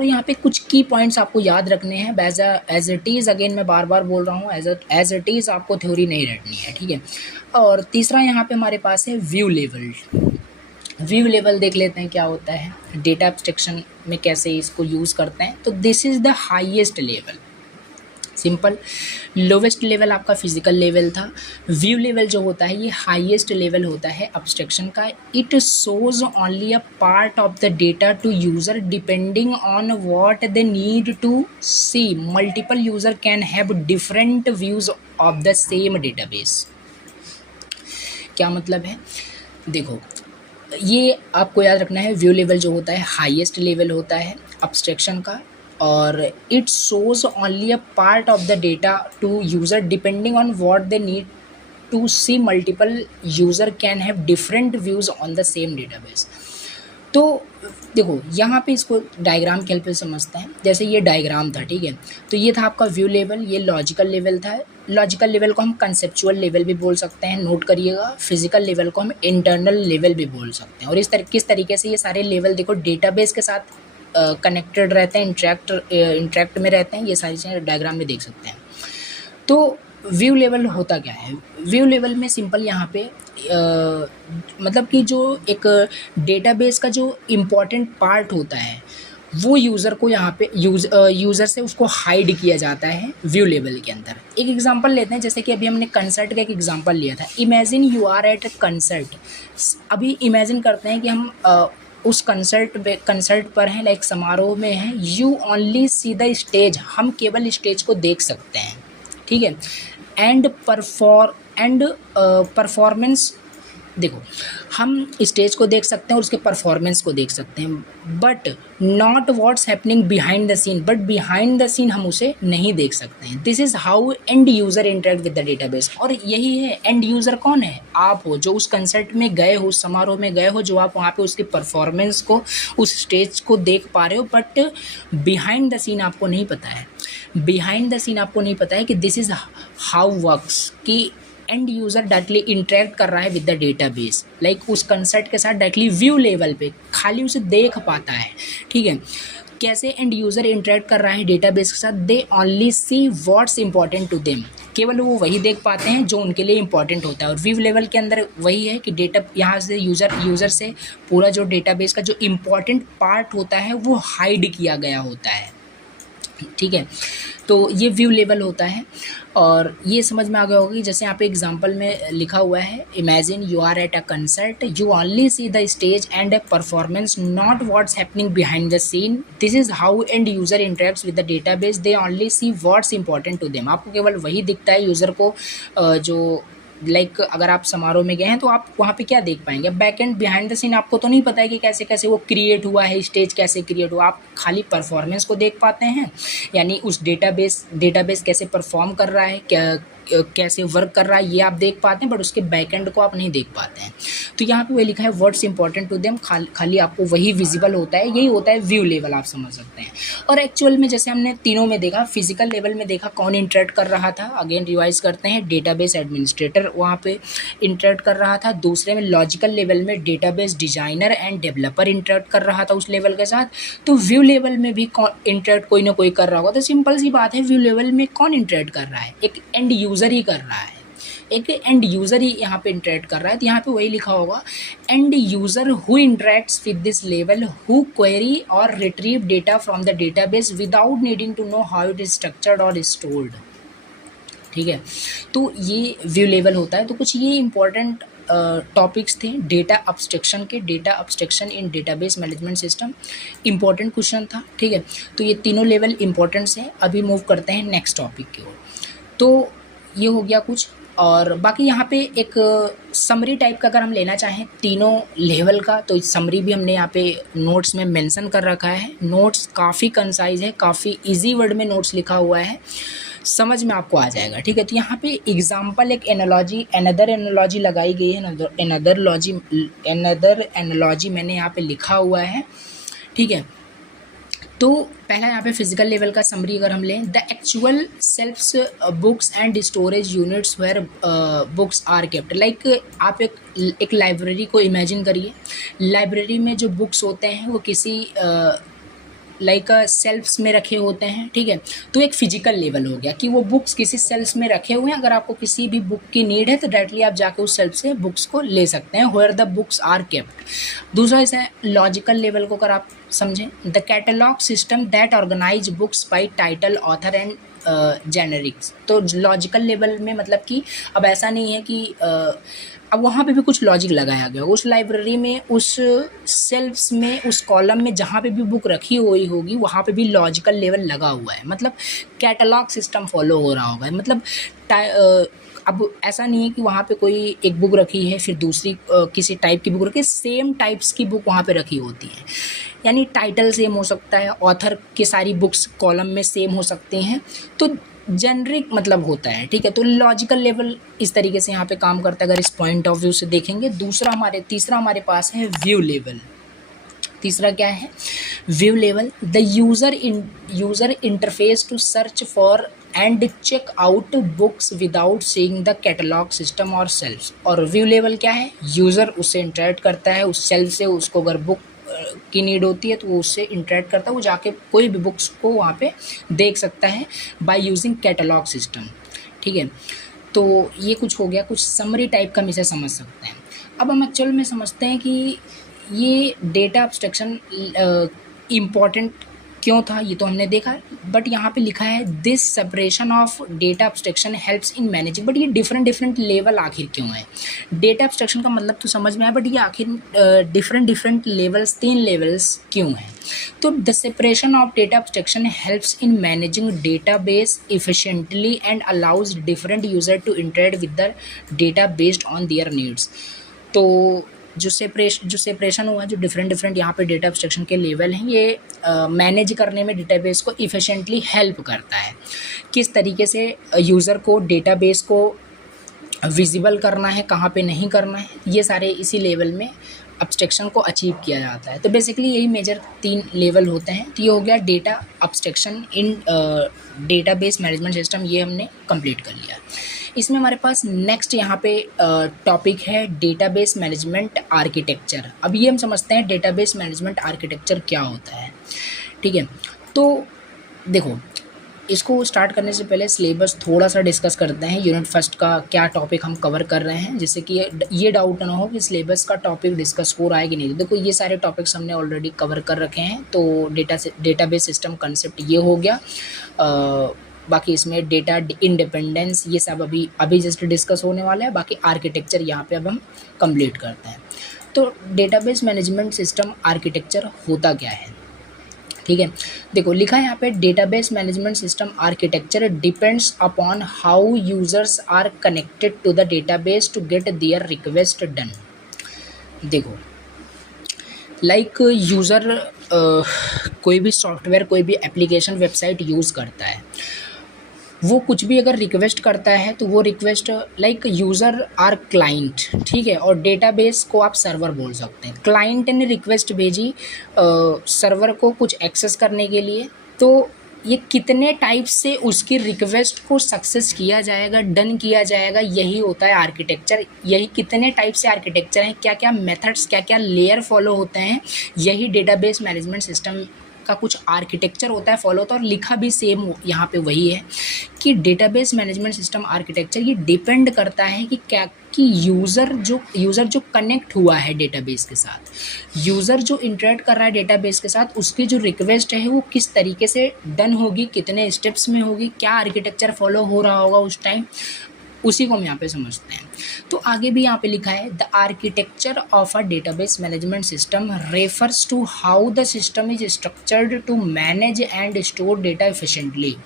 यहाँ पे कुछ की पॉइंट्स आपको याद रखने हैं एज इट इज़। अगेन मैं बार बार बोल रहा हूँ, एज इट इज़ आपको थ्योरी नहीं रटनी है, ठीक है। और तीसरा यहाँ पे हमारे पास है व्यू लेवल। व्यू लेवल देख लेते हैं क्या होता है, डेटा एब्स्ट्रैक्शन में कैसे इसको यूज़ करते हैं। तो this is the highest level. Simple. Lowest level आपका फिजिकल लेवल था। व्यू लेवल जो होता है ये हाईएस्ट लेवल होता है अब्स्ट्रक्शन का। It shows only a part of the data to user depending on what they need to see. Multiple user can have different views of the same database. क्या मतलब है, देखो ये आपको याद रखना है। व्यू लेवल जो होता है हाईएस्ट लेवल होता है अब्स्ट्रक्शन का, और it shows only a part of the data to user depending on what they need to see. Multiple user can have different views on the same database. तो देखो यहाँ पे इसको डायग्राम के हेल्प से समझते हैं। जैसे ये डायग्राम था, ठीक है, तो ये था आपका व्यू लेवल, ये लॉजिकल लेवल था। लॉजिकल लेवल को हम कंसेप्चुअल लेवल भी बोल सकते हैं, नोट करिएगा। फिजिकल लेवल को हम इंटरनल लेवल भी बोल सकते हैं। और किस तरीके से ये सारे लेवल देखो डेटाबेस के साथ कनेक्टेड रहते हैं, इंटरेक्ट में रहते हैं। ये सारी चीज़ें डायग्राम में देख सकते हैं। तो व्यू लेवल होता क्या है, व्यू लेवल में सिंपल यहाँ पे मतलब कि जो एक डेटाबेस का जो इम्पॉर्टेंट पार्ट होता है वो यूज़र को यहाँ पे यूज़र से उसको हाइड किया जाता है व्यू लेवल के अंदर। एक एग्जांपल लेते हैं, जैसे कि अभी हमने कंसर्ट का एक एग्जांपल लिया था। Imagine you are at a concert. अभी इमेजिन करते हैं कि हम उस कंसर्ट पर हैं, लाइक समारोह में हैं। You only see the stage, हम केवल स्टेज को देख सकते हैं, ठीक है। एंड परफॉर्मेंस, देखो हम स्टेज को देख सकते हैं और उसके परफॉर्मेंस को देख सकते हैं, but not what's happening behind the scene. But behind the scene हम उसे नहीं देख सकते हैं। This is how end user interact with the database. और यही है, एंड यूज़र कौन है, आप हो, जो उस कंसर्ट में गए हो, उस समारोह में गए हो, जो आप वहाँ पे उसके परफॉर्मेंस को, उस स्टेज को देख पा रहे हो, बट बिहाइंड द सीन आपको नहीं पता है। बिहाइंड द सीन आपको नहीं पता है कि दिस इज़ हाउ वर्क्स, कि एंड यूज़र डायरेक्टली इंटरेक्ट कर रहा है विद द डेटाबेस, लाइक उस कंसर्ट के साथ डायरेक्टली व्यू लेवल पे खाली उसे देख पाता है, ठीक है। कैसे एंड यूज़र इंटरेक्ट कर रहा है डेटाबेस के साथ, they only see what's important to them. केवल वो वही देख पाते हैं जो उनके लिए इंपॉर्टेंट होता है। और व्यू लेवल के अंदर वही है कि डेटा यहाँ से यूज़र से पूरा जो डेटाबेस का जो इम्पॉर्टेंट पार्ट होता है वो हाइड किया गया होता है, ठीक है। तो ये व्यू लेवल होता है। और ये समझ में आ गया होगा कि जैसे यहाँ पे एग्जांपल में लिखा हुआ है, imagine you are at a concert, you only see the stage and a performance, not what's happening behind the scene. This is how end user interacts with the database, they only see what's important to them. आपको केवल वही दिखता है user को, जो like अगर आप समारोह में गए हैं तो आप वहाँ पे क्या देख पाएंगे, back end behind the scene आपको तो नहीं पता है कि कैसे कैसे वो क्रिएट हुआ है, स्टेज कैसे क्रिएट हुआ। आप खाली परफॉर्मेंस को देख पाते हैं, यानी उस डेटाबेस कैसे परफॉर्म कर रहा है, कैसे वर्क कर रहा है, ये आप देख पाते हैं, बट उसके बैकएंड को आप नहीं देख पाते हैं। तो यहाँ पे वही लिखा है व्हाट्स इंपॉर्टेंट टू देम, खाली आपको वही विजिबल होता है। यही होता है व्यू लेवल, आप समझ सकते हैं। और एक्चुअल में जैसे हमने तीनों में देखा, फिजिकल लेवल में देखा कौन इंटरेक्ट कर रहा था, अगेन रिवाइज करते हैं, डेटाबेस एडमिनिस्ट्रेटर वहाँ पे इंटरेक्ट कर रहा था। दूसरे में लॉजिकल लेवल में database designer end developer interact कर रहा था उस लेवल के साथ। तो व्यू लेवल में भी इंटरेक्ट कोई ना कोई कर रहा होगा। तो सिंपल सी बात है, व्यू लेवल में कौन इंटरेक्ट कर रहा है, एक एंड यूज़र ही कर रहा है, एक एंड यूज़र ही यहाँ पे इंटरेक्ट कर रहा है। तो यहाँ पे वही लिखा होगा, end user who interacts with this level, who query और retrieve data from the database without needing to know how it is structured और स्टोर्ड, ठीक है। तो ये व्यू लेवल होता है। तो कुछ ये इंपॉर्टेंट टॉपिक्स थे डेटा अब्स्ट्रक्शन के, data abstraction in database management system, important question था, ठीक है। तो ये तीनों लेवल इंपॉर्टेंट्स हैं। अभी मूव करते हैं नेक्स्ट टॉपिक की ओर। तो ये हो गया कुछ, और बाकी यहाँ पे एक समरी टाइप का अगर हम लेना चाहें तीनों लेवल का, तो समरी भी हमने यहाँ पे नोट्स में मेंशन कर रखा है। नोट्स काफ़ी कंसाइज है, काफ़ी इजी वर्ड में नोट्स लिखा हुआ है, समझ में आपको आ जाएगा, ठीक है। तो यहाँ पे एग्जाम्पल एक अनदर एनालॉजी लगाई गई है, अनदर एनालॉजी मैंने यहाँ पे लिखा हुआ है, ठीक है। तो पहला यहाँ पे फिजिकल लेवल का समरी अगर हम लें, the actual shelves books and storage units where books are kept, like आप एक लाइब्रेरी को इमेजिन करिए। लाइब्रेरी में जो बुक्स होते हैं वो किसी लाइक सेल्फ्स में रखे होते हैं, ठीक है। तो एक फिजिकल लेवल हो गया कि वो बुक्स किसी सेल्फ्स में रखे हुए हैं, अगर आपको किसी भी बुक की नीड है तो डायरेक्टली आप जाके उस सेल्फ से बुक्स को ले सकते हैं, where the books are kept. दूसरा ऐसा है लॉजिकल लेवल को अगर आप समझें, the catalogue system that organize books by title, author and generics. तो लॉजिकल लेवल में मतलब कि अब ऐसा नहीं है कि अब वहाँ पे भी कुछ लॉजिक लगाया गया, उस लाइब्रेरी में, उस सेल्फ्स में, उस कॉलम में जहाँ पे भी बुक रखी हुई होगी वहाँ पे भी लॉजिकल लेवल लगा हुआ है, मतलब कैटलॉग सिस्टम फॉलो हो रहा होगा। मतलब अब ऐसा नहीं है कि वहाँ पे कोई एक बुक रखी है फिर दूसरी किसी टाइप की बुक रखी है, सेम टाइप्स की बुक वहाँ पे रखी होती है, यानी टाइटल सेम हो सकता है, ऑथर की सारी बुक्स कॉलम में सेम हो सकती हैं, तो जेनरिक मतलब होता है, ठीक है। तो लॉजिकल लेवल इस तरीके से यहाँ पे काम करता है अगर इस पॉइंट ऑफ व्यू से देखेंगे। तीसरा हमारे पास है व्यू लेवल। तीसरा क्या है? View level, the user interface to search for and check out books without seeing the catalogue system और सेल्फ। और व्यू लेवल क्या है? यूज़र उससे इंटरेक्ट करता है, उस सेल्फ से, उसको अगर बुक की नीड होती है तो वो उससे इंटरेक्ट करता है, वो जाके कोई भी बुक्स को वहाँ पे देख सकता है बाय यूजिंग कैटलॉग सिस्टम, ठीक है। तो ये कुछ हो गया, कुछ समरी टाइप का हम इसे समझ सकते हैं। अब हम एक्चुअल में समझते हैं कि ये डेटा एब्स्ट्रैक्शन इम्पॉर्टेंट क्यों था, ये तो हमने देखा। बट यहाँ पे लिखा है this separation of data abstraction helps in managing. But ये डिफरेंट लेवल आखिर क्यों है? डेटा एब्स्ट्रैक्शन का मतलब तो समझ में आया, बट ये आखिर डिफरेंट लेवल्स, 3 लेवल्स क्यों हैं? तो the separation of data abstraction helps in managing database efficiently and allows different user to interact with the data based on their needs। तो जो सेपरेशन हुआ, जो डिफरेंट यहाँ पे डेटा एब्स्ट्रैक्शन के लेवल हैं, ये मैनेज करने में डेटाबेस को इफ़िशेंटली हेल्प करता है। किस तरीके से यूज़र को डेटाबेस को विजिबल करना है, कहाँ पे नहीं करना है, ये सारे इसी लेवल में एब्स्ट्रैक्शन को अचीव किया जाता है। तो बेसिकली यही मेजर 3 लेवल होते हैं। तो ये हो गया डेटा एब्स्ट्रैक्शन इन डेटाबेस मैनेजमेंट सिस्टम, ये हमने कंप्लीट कर लिया। इसमें हमारे पास नेक्स्ट यहाँ पे टॉपिक है डेटाबेस मैनेजमेंट आर्किटेक्चर। अब ये हम समझते हैं डेटाबेस मैनेजमेंट आर्किटेक्चर क्या होता है, ठीक है। तो देखो, इसको स्टार्ट करने से पहले सिलेबस थोड़ा सा डिस्कस करते हैं, यूनिट फर्स्ट का क्या टॉपिक हम कवर कर रहे हैं, जिससे कि ये डाउट ना हो कि सिलेबस का टॉपिक डिस्कस हो रहा है कि नहीं। देखो, ये सारे टॉपिक्स हमने ऑलरेडी कवर कर रखे हैं। तो डेटाबेस सिस्टम कंसेप्ट ये हो गया। बाकी इसमें डेटा इंडिपेंडेंस, ये सब अभी जस्ट डिस्कस होने वाला है। बाकी आर्किटेक्चर यहाँ पे अब हम कंप्लीट करते हैं। तो डेटाबेस मैनेजमेंट सिस्टम आर्किटेक्चर होता क्या है, ठीक है। देखो, लिखा है यहाँ पे database management system architecture depends upon how users are connected to the database to get their request done. देखो, लाइक यूज़र कोई भी सॉफ्टवेयर, कोई भी एप्लीकेशन, वेबसाइट यूज़ करता है, वो कुछ भी अगर रिक्वेस्ट करता है तो वो request like user are client, ठीक है, और डेटाबेस को आप सर्वर बोल सकते हैं। क्लाइंट ने रिक्वेस्ट भेजी सर्वर को कुछ एक्सेस करने के लिए, तो ये कितने टाइप से उसकी रिक्वेस्ट को सक्सेस किया जाएगा, डन किया जाएगा, यही होता है आर्किटेक्चर। यही कितने टाइप से आर्किटेक्चर हैं, क्या क्या मेथड्स, क्या क्या लेयर फॉलो होते हैं, यही डेटाबेस मैनेजमेंट सिस्टम का कुछ आर्किटेक्चर होता है, फॉलो होता है। और लिखा भी सेम यहाँ पे वही है कि डेटाबेस मैनेजमेंट सिस्टम आर्किटेक्चर ये डिपेंड करता है कि क्या कि यूज़र जो कनेक्ट हुआ है डेटाबेस के साथ, यूज़र जो इंटरेक्ट कर रहा है डेटाबेस के साथ, उसकी जो रिक्वेस्ट है वो किस तरीके से डन होगी, कितने स्टेप्स में होगी, क्या आर्किटेक्चर फॉलो हो रहा होगा उस टाइम, उसी को हम यहाँ पे समझते हैं। तो आगे भी यहाँ पे लिखा है the architecture of a database management system refers to how the system is structured to manage and store data efficiently.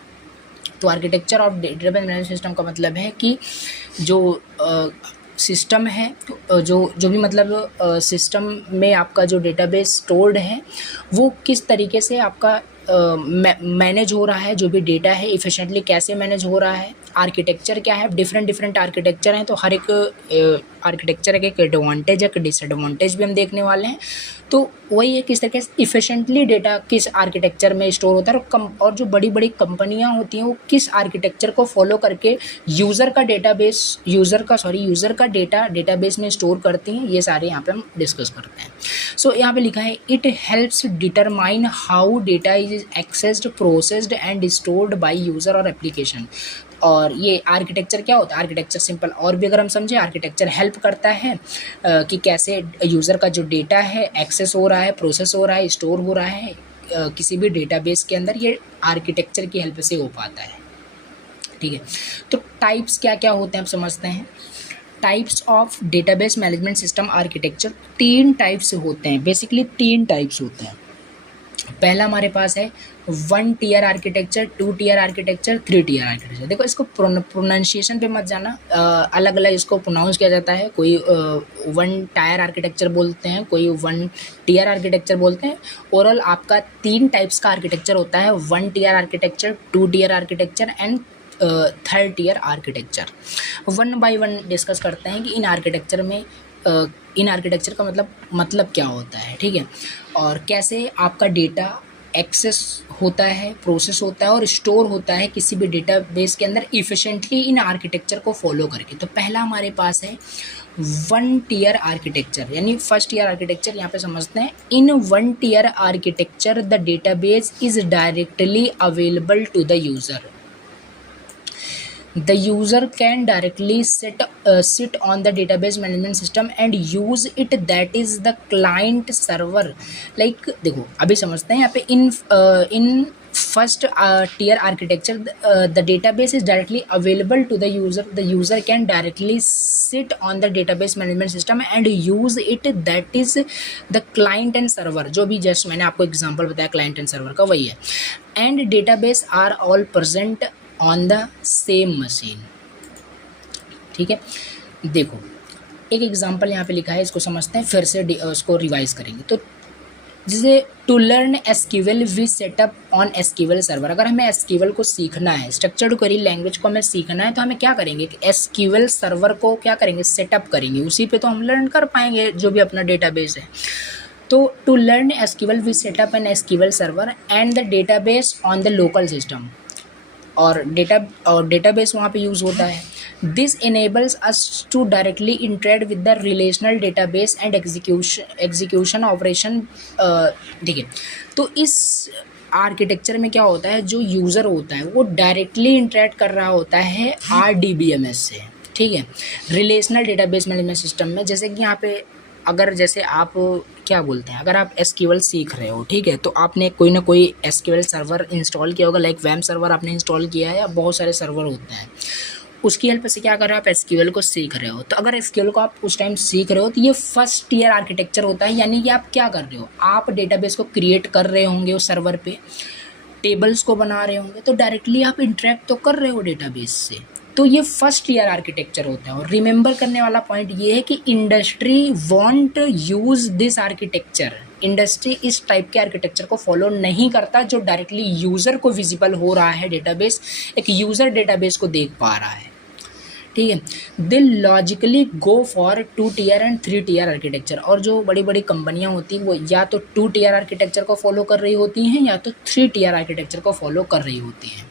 तो architecture of database management system का मतलब है कि जो सिस्टम है, जो भी मतलब सिस्टम में आपका जो डेटाबेस स्टोर्ड है वो किस तरीके से आपका मैनेज हो रहा है, जो भी डेटा है इफ़िशेंटली कैसे मैनेज हो रहा है। आर्किटेक्चर क्या है, डिफरेंट आर्किटेक्चर हैं, तो हर एक आर्किटेक्चर के एक एडवांटेज एक डिसएडवांटेज भी हम देखने वाले हैं। तो वही है किस तरीके से इफ़िशेंटली डेटा किस आर्किटेक्चर में स्टोर होता है, और जो बड़ी बड़ी कंपनियां होती हैं वो किस आर्किटेक्चर को फॉलो करके यूज़र का डेटा डेटाबेस में स्टोर करती हैं, ये सारे यहाँ पे हम डिस्कस करते हैं। सो यहाँ पे लिखा है it helps determine how data is accessed, processed and stored by user और एप्लीकेशन। और ये आर्किटेक्चर क्या होता है, आर्किटेक्चर सिंपल और भी अगर हम समझे, आर्किटेक्चर हेल्प करता है कि कैसे यूज़र का जो डेटा है एक्सेस हो रहा है, प्रोसेस हो रहा है, स्टोर हो रहा है किसी भी डेटाबेस के अंदर, ये आर्किटेक्चर की हेल्प से हो पाता है। ठीक है। तो टाइप्स क्या क्या होते हैं आप समझते हैं। Types of database management system architecture, 3 types होते हैं, बेसिकली 3 टाइप्स होते हैं। पहला हमारे पास है 1 tier architecture, 2 tier architecture, 3 tier architecture. देखो इसको प्रोनाउंसिएशन पे मत जाना, अलग अलग इसको प्रोनाउंस किया जाता है। कोई 1 टायर आर्किटेक्चर बोलते हैं, कोई 1 टीयर आर्किटेक्चर बोलते हैं। ओवरऑल आपका 3 टाइप्स का आर्किटेक्चर होता है, 1 tier architecture, 2 tier architecture and 3rd tier architecture. 1 by 1 discuss करते हैं कि इन आर्किटेक्चर में इन आर्किटेक्चर का मतलब क्या होता है, ठीक है, और कैसे आपका डेटा एक्सेस होता है, प्रोसेस होता है और स्टोर होता है किसी भी डेटाबेस के अंदर इफ़िशेंटली इन आर्किटेक्चर को फॉलो करके। तो पहला हमारे पास है 1 टीयर आर्किटेक्चर, यानी फर्स्ट टीयर आर्किटेक्चर। यहाँ पे समझते हैं, in 1 tier architecture the database is directly available to the user. The user can directly sit on the database management system and use it, that is the client server। like देखो अभी समझते हैं यहाँ पे in first tier architecture the database is directly available to the user। the user can directly sit on the database management system and use it, that is the client and server। जो भी just मैंने आपको example बताया client and server का वही है। And database are all present on the same machine, ठीक है। देखो एक एग्जांपल यहाँ पे लिखा है, इसको समझते हैं, फिर से उसको रिवाइज करेंगे। तो जैसे to learn SQL we set up on SQL server. अगर हमें एसक्यूएल को सीखना है, स्ट्रक्चर्ड क्वेरी लैंग्वेज को हमें सीखना है, तो हमें क्या करेंगे कि एसक्यूएल सर्वर को क्या करेंगे, सेटअप करेंगे, उसी पे तो हम लर्न कर पाएंगे जो भी अपना डेटाबेस है। तो to learn SQL we set up an SQL server and the database on the local system, और डेटाबेस वहाँ पे यूज़ होता है। This enables us to directly interact with the relational database and execution operation। ठीक है, तो इस आर्किटेक्चर में क्या होता है, जो यूज़र होता है वो डायरेक्टली इंटरेक्ट कर रहा होता है RDBMS से, ठीक है, रिलेशनल डेटाबेस मैनेजमेंट सिस्टम में। जैसे कि यहाँ पे अगर जैसे आप क्या बोलते हैं, अगर आप एसक्यूएल सीख रहे हो, ठीक है, तो आपने कोई ना कोई एसक्यूएल सर्वर इंस्टॉल किया होगा, लाइक वैम सर्वर आपने इंस्टॉल किया है, या बहुत सारे सर्वर होते हैं, उसकी हेल्प से क्या कर रहे हो, आप एसक्यूएल को सीख रहे हो। तो अगर एसक्यूएल को आप उस टाइम सीख रहे हो तो ये फर्स्ट टीयर आर्किटेक्चर होता है, यानी कि आप क्या कर रहे हो, आप डेटाबेस को क्रिएट कर रहे होंगे उस सर्वर पे, टेबल्स को बना रहे होंगे, तो डायरेक्टली आप इंटरेक्ट तो कर रहे हो डेटाबेस से। तो ये फर्स्ट ईयर आर्किटेक्चर होता है। और रिमेंबर करने वाला पॉइंट ये है कि industry want use this architecture. Industry इस टाइप के आर्किटेक्चर को फॉलो नहीं करता जो डायरेक्टली यूज़र को विजिबल हो रहा है, डेटाबेस एक यूज़र डेटाबेस को देख पा रहा है, ठीक है। They logically go for 2 tier and 3 tier architecture. और जो बड़ी बड़ी कंपनियां होती हैं वो या तो 2 टीयर आर्किटेक्चर को फॉलो कर रही होती हैं या तो 3 टीयर आर्किटेक्चर को फॉलो कर रही होती हैं।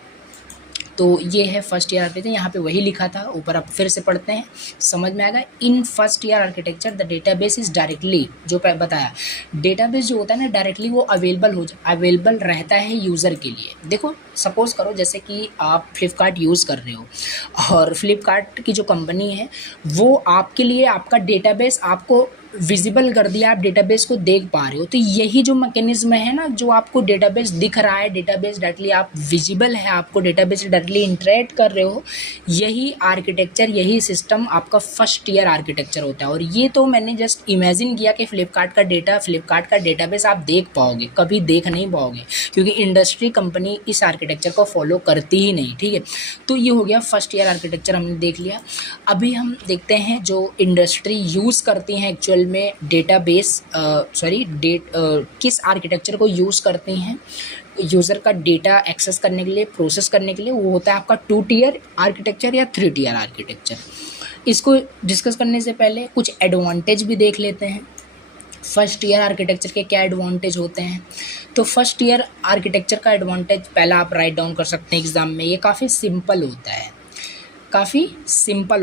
तो ये है फर्स्ट ईयर आर्किटेक्चर, यहाँ पे वही लिखा था, ऊपर आप फिर से पढ़ते हैं समझ में आएगा। In first year architecture the database is directly, जो बताया, डेटाबेस जो होता है ना डायरेक्टली वो अवेलेबल रहता है यूज़र के लिए। देखो सपोज़ करो जैसे कि आप फ्लिपकार्ट यूज़ कर रहे हो और फ्लिपकार्ट की जो कंपनी है वो आपके लिए आपका डेटाबेस आपको विजिबल कर दिया, आप डेटाबेस को देख पा रहे हो। तो यही जो मैकेनिज्म है ना, जो आपको डेटाबेस दिख रहा है, डेटाबेस डायरेक्टली आप विजिबल है, आपको डेटाबेस डायरेक्टली इंटरेक्ट कर रहे हो, यही आर्किटेक्चर, यही सिस्टम आपका फर्स्ट ईयर आर्किटेक्चर होता है। और ये तो मैंने जस्ट इमेजिन किया कि फ्लिपकार्ट का डेटाबेस आप देख पाओगे, कभी देख नहीं पाओगे, क्योंकि इंडस्ट्री कंपनी इस आर्किटेक्चर को फॉलो करती ही नहीं, ठीक है। तो ये हो गया फर्स्ट ईयर आर्किटेक्चर, हमने देख लिया। अभी हम देखते हैं जो इंडस्ट्री यूज़ करती हैं एक्चुअल में डेटाबेस किस आर्किटेक्चर को यूज़ करती हैं यूज़र का डेटा एक्सेस करने के लिए, प्रोसेस करने के लिए। वो होता है आपका 2 टीयर आर्किटेक्चर या 3 टीयर आर्किटेक्चर। इसको डिस्कस करने से पहले कुछ एडवांटेज भी देख लेते हैं। फर्स्ट ईयर आर्किटेक्चर के क्या एडवांटेज होते हैं। तो फर्स्ट ईयर आर्किटेक्चर का एडवांटेज पहला आप राइट डाउन कर सकते हैं एग्ज़ाम में, ये काफ़ी सिंपल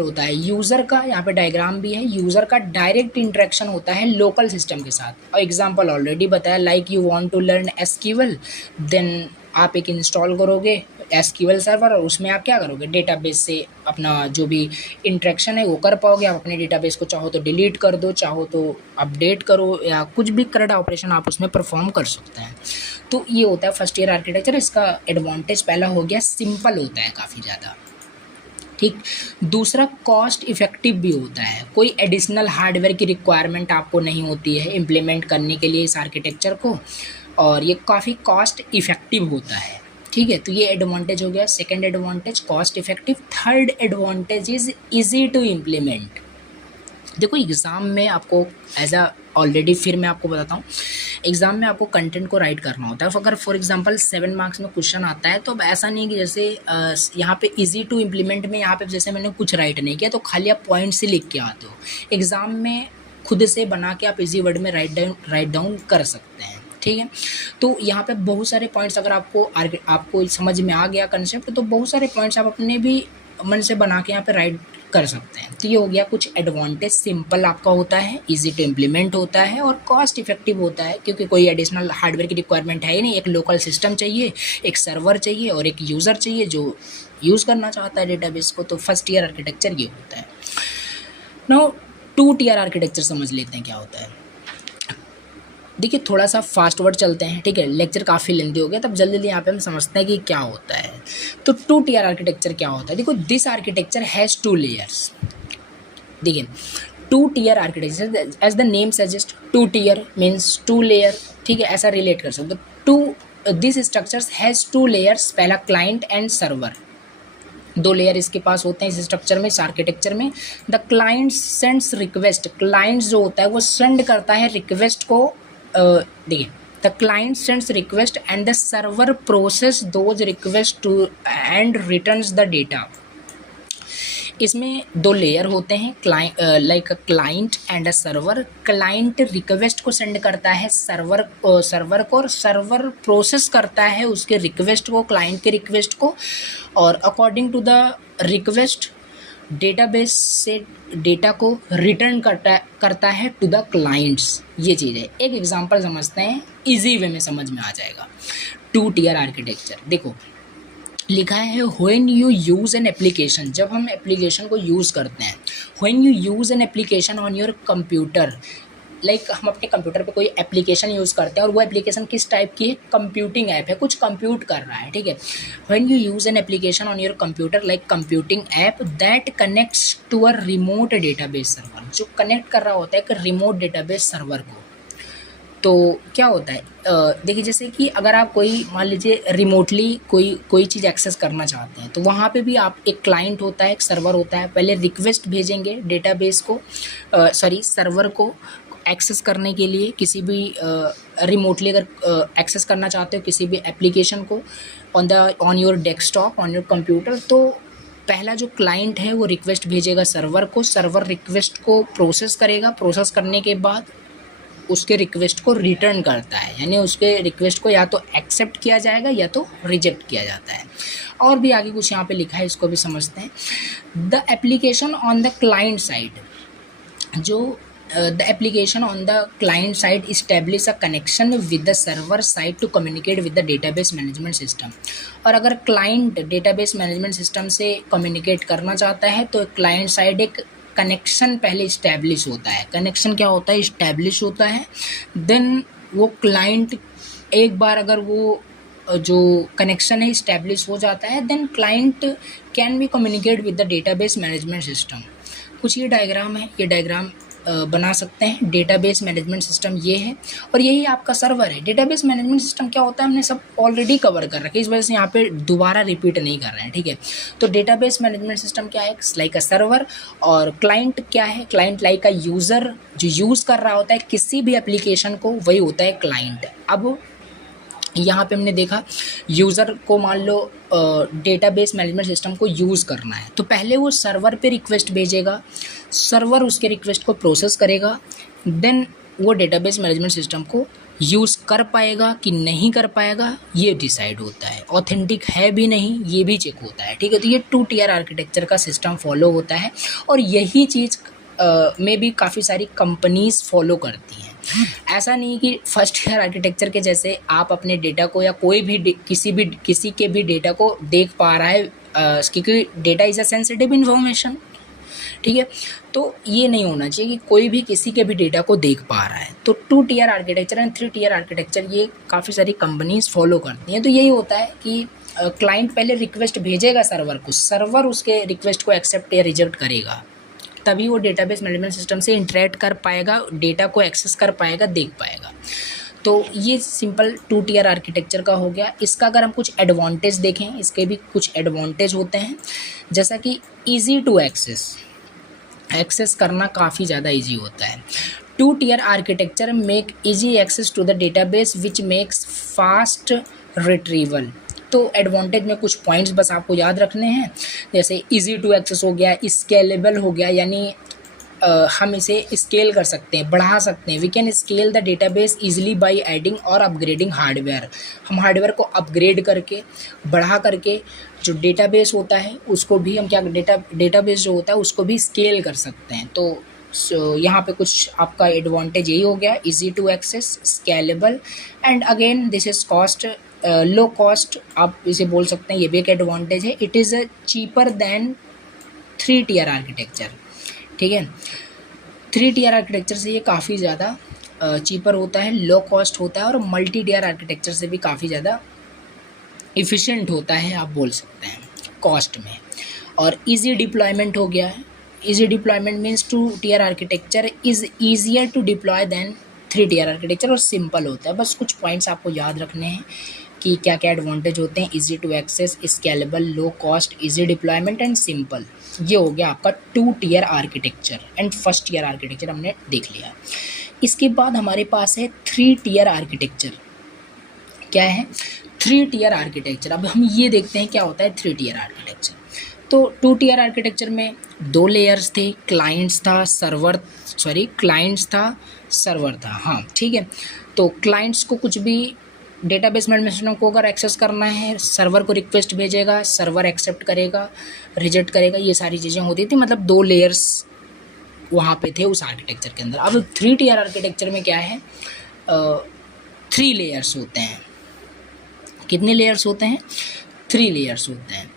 होता है। यूज़र का यहाँ पे डायग्राम भी है, यूज़र का डायरेक्ट इंटरेक्शन होता है लोकल सिस्टम के साथ। और एग्जांपल ऑलरेडी बताया, like you want to learn SQL, then आप एक इंस्टॉल करोगे एसक्यूएल सर्वर और उसमें आप क्या करोगे, डेटाबेस से अपना जो भी इंटरेक्शन है वो कर पाओगे। आप अपने डेटाबेस को चाहो तो डिलीट कर दो, चाहो तो अपडेट करो, या कुछ भी करंट ऑपरेशन आप उसमें परफॉर्म कर सकते हैं। तो ये होता है फर्स्ट ईयर आर्किटेक्चर। इसका एडवांटेज पहला हो गया, सिंपल होता है काफ़ी ज़्यादा, ठीक। दूसरा कॉस्ट इफ़ेक्टिव भी होता है, कोई एडिशनल हार्डवेयर की रिक्वायरमेंट आपको नहीं होती है इम्प्लीमेंट करने के लिए इस आर्किटेक्चर को, और ये काफ़ी कॉस्ट इफ़ेक्टिव होता है। ठीक है, तो ये एडवांटेज हो गया, second advantage cost effective. Third advantage is easy to implement. देखो एग्ज़ाम में आपको एज अ ऑलरेडी फिर मैं आपको बताता हूँ, एग्ज़ाम में आपको कंटेंट को राइट करना होता है। अगर फॉर एग्जांपल 7 मार्क्स में क्वेश्चन आता है तो अब ऐसा नहीं है कि जैसे यहाँ पे इजी टू इम्प्लीमेंट में यहाँ पे जैसे मैंने कुछ राइट नहीं किया तो खाली आप पॉइंट से लिख के आते हो। एग्ज़ाम में खुद से बना के आप इजी वर्ड में राइट डाउन कर सकते हैं। ठीक है, तो यहाँ पे बहुत सारे पॉइंट्स अगर आपको समझ में आ गया कंसेप्ट तो बहुत सारे पॉइंट्स आप अपने भी मन से बना के यहाँ पे राइट कर सकते हैं। तो ये हो गया कुछ एडवांटेज, सिंपल आपका होता है, इजी टू इम्प्लीमेंट होता है और कॉस्ट इफेक्टिव होता है क्योंकि कोई एडिशनल हार्डवेयर की रिक्वायरमेंट है ही नहीं। एक लोकल सिस्टम चाहिए, एक सर्वर चाहिए और एक यूज़र चाहिए जो यूज़ करना चाहता है डेटाबेस को। तो फर्स्ट ईयर आर्किटेक्चर ये होता है। नाउ 2 टियर आर्किटेक्चर समझ लेते हैं क्या होता है। देखिए थोड़ा सा फास्ट वर्ड चलते हैं, ठीक है, लेक्चर काफ़ी लेंदी हो गया, तब जल्दी जल्दी यहाँ पे हम समझते हैं कि क्या होता है। तो 2 टियर आर्किटेक्चर क्या होता है। देखो दिस आर्किटेक्चर हैज़ 2 लेयर्स। देखिए 2 tier architecture as the name suggest, 2 tier means 2 layer. ठीक है, ऐसा रिलेट कर सकते हो। दिस स्ट्रक्चर्स हैज़ 2 लेयर्स, पहला क्लाइंट एंड सर्वर, 2 लेयर इसके पास होते हैं इस स्ट्रक्चर में, इस आर्किटेक्चर में। The client sends request, client जो होता है वो सेंड करता है रिक्वेस्ट को। देखिए the client sends request and the server process those request to and returns the data. इसमें 2 लेयर होते हैं, like client and a server. Client request को सेंड करता है सर्वर को, और सर्वर प्रोसेस करता है उसके रिक्वेस्ट को, क्लाइंट के रिक्वेस्ट को, और according to the request database से डेटा को रिटर्न करता है टू द क्लाइंट्स। ये चीज़ है। एक एग्जांपल समझते हैं, इजी वे में समझ में आ जाएगा। 2 टियर आर्किटेक्चर देखो लिखा है when you use an application, जब हम एप्लीकेशन को यूज़ करते हैं। When you use an application on your computer, like हम अपने कंप्यूटर पे कोई एप्लीकेशन यूज़ करते हैं और वो एप्लीकेशन किस टाइप की है, कंप्यूटिंग ऐप है, कुछ कंप्यूट कर रहा है। ठीक है, when you use an application on your computer like computing app that connects to a remote database server, जो कनेक्ट कर रहा होता है एक रिमोट डेटाबेस सर्वर को। तो क्या होता है, देखिए जैसे कि अगर आप कोई मान लीजिए रिमोटली कोई चीज़ एक्सेस करना चाहते हैं तो वहाँ पे भी आप एक क्लाइंट होता है, एक सर्वर होता है। पहले रिक्वेस्ट भेजेंगे डेटाबेस को, सर्वर को एक्सेस करने के लिए, किसी भी रिमोटली अगर एक्सेस करना चाहते हो किसी भी एप्लीकेशन को on your desktop, on your computer, तो पहला जो क्लाइंट है वो रिक्वेस्ट भेजेगा सर्वर को, सर्वर रिक्वेस्ट को प्रोसेस करेगा, प्रोसेस करने के बाद उसके रिक्वेस्ट को रिटर्न करता है, यानी उसके रिक्वेस्ट को या तो एक्सेप्ट किया जाएगा या तो रिजेक्ट किया जाता है। और भी आगे कुछ यहाँ पे लिखा है, इसको भी समझते हैं। The application on the client side, जो the application on the client side establish a connection with the server side to communicate with the database management system. और अगर क्लाइंट डेटाबेस मैनेजमेंट सिस्टम से कम्युनिकेट करना चाहता है तो client side एक connection पहले इस्टेब्लिश होता है। कनेक्शन क्या होता है, इस्टेब्लिश होता है। देन वो क्लाइंट एक बार अगर वो जो कनेक्शन है इस्टेब्लिश हो जाता है, then client can be communicate with the database management system. कुछ ये डायग्राम है, ये डायग्राम बना सकते हैं। डेटाबेस मैनेजमेंट सिस्टम ये है और यही आपका सर्वर है। डेटाबेस मैनेजमेंट सिस्टम क्या होता है हमने सब ऑलरेडी कवर कर रखा है, इस वजह से यहाँ पे दोबारा रिपीट नहीं कर रहे हैं। ठीक है, तो डेटाबेस मैनेजमेंट सिस्टम क्या है, लाइक अ सर्वर। और क्लाइंट क्या है, क्लाइंट लाइक अ यूज़र, जो यूज़ कर रहा होता है किसी भी एप्लीकेशन को, वही होता है क्लाइंट। अब यहाँ पे हमने देखा यूज़र को मान लो डेटाबेस मैनेजमेंट सिस्टम को यूज़ करना है तो पहले वो सर्वर पे रिक्वेस्ट भेजेगा, सर्वर उसके रिक्वेस्ट को प्रोसेस करेगा, देन वो डेटाबेस मैनेजमेंट सिस्टम को यूज़ कर पाएगा कि नहीं कर पाएगा ये डिसाइड होता है। ऑथेंटिक है भी नहीं ये भी चेक होता है। ठीक है, तो ये 2 टियर आर्किटेक्चर का सिस्टम फॉलो होता है और यही चीज़ में भी काफ़ी सारी कंपनीज़ फॉलो करती हैं। ऐसा नहीं कि फर्स्ट ईयर आर्किटेक्चर के जैसे आप अपने डेटा को या कोई भी किसी के भी डेटा को देख पा रहा है, क्योंकि data is a sensitive information. ठीक है, तो ये नहीं होना चाहिए कि कोई भी किसी के भी डेटा को देख पा रहा है। तो 2 tier architecture and 3 tier architecture ये काफ़ी सारी कंपनीज फॉलो करती हैं। तो यही होता है कि क्लाइंट पहले रिक्वेस्ट भेजेगा सर्वर को, सर्वर उसके रिक्वेस्ट को एक्सेप्ट या रिजेक्ट करेगा, तभी वो डेटाबेस मैनेजमेंट सिस्टम से इंटरेक्ट कर पाएगा, डेटा को एक्सेस कर पाएगा, देख पाएगा। तो ये सिंपल 2 टियर आर्किटेक्चर का हो गया। इसका अगर हम कुछ एडवांटेज देखें, इसके भी कुछ एडवांटेज होते हैं, जैसा कि ईजी टू एक्सेस करना काफ़ी ज़्यादा ईजी होता है। 2 tier architecture make easy access to the database which makes fast retrieval. तो एडवांटेज में कुछ पॉइंट्स बस आपको याद रखने हैं, जैसे ईजी टू एक्सेस हो गया, स्केलेबल हो गया, यानी हम इसे स्केल कर सकते हैं, बढ़ा सकते हैं। We can scale the database easily by adding और अपग्रेडिंग हार्डवेयर। हम हार्डवेयर को अपग्रेड करके, बढ़ा करके जो डेटाबेस होता है उसको भी हम क्या डेटाबेस जो होता है उसको भी स्केल कर सकते हैं। तो यहाँ पे कुछ आपका एडवांटेज यही हो गया, easy to access, scalable, and again this is cost, low cost आप इसे बोल सकते हैं, ये भी एक एडवांटेज है। It is cheaper than 3 tier architecture, ठीक है। 3 टियर आर्किटेक्चर से ये काफ़ी ज़्यादा चीपर होता है, लो कॉस्ट होता है, और मल्टी टियर आर्किटेक्चर से भी काफ़ी ज़्यादा इफ़िशेंट होता है, आप बोल सकते हैं कॉस्ट में। और इजी डिप्लॉयमेंट हो गया है। Easy deployment means 2 tier architecture is easier to deploy than 3 tier architecture, और सिंपल होता है। बस कुछ पॉइंट्स आपको याद रखने हैं कि क्या क्या एडवांटेज होते हैं, easy to access, scalable, low cost, easy deployment and simple. ये हो गया आपका 2 tier architecture and first tier architecture हमने देख लिया। इसके बाद हमारे पास है 3 टियर आर्किटेक्चर। क्या है 3 टियर आर्किटेक्चर? अब हम ये देखते हैं क्या होता है 3 टियर आर्किटेक्चर। तो 2 टियर आर्किटेक्चर में 2 लेयर्स थे, क्लाइंट्स था, सर्वर था, हाँ ठीक है। तो क्लाइंट्स को कुछ भी डेटाबेस मैनेजमेंट सिस्टम को अगर एक्सेस करना है, सर्वर को रिक्वेस्ट भेजेगा, सर्वर एक्सेप्ट करेगा, रिजेक्ट करेगा, ये सारी चीज़ें होती थी। मतलब 2 लेयर्स वहाँ पे थे उस आर्किटेक्चर के अंदर। अब 3 टियर आर्किटेक्चर में क्या है, 3 लेयर्स होते हैं। कितने लेयर्स होते हैं? 3 लेयर्स होते हैं।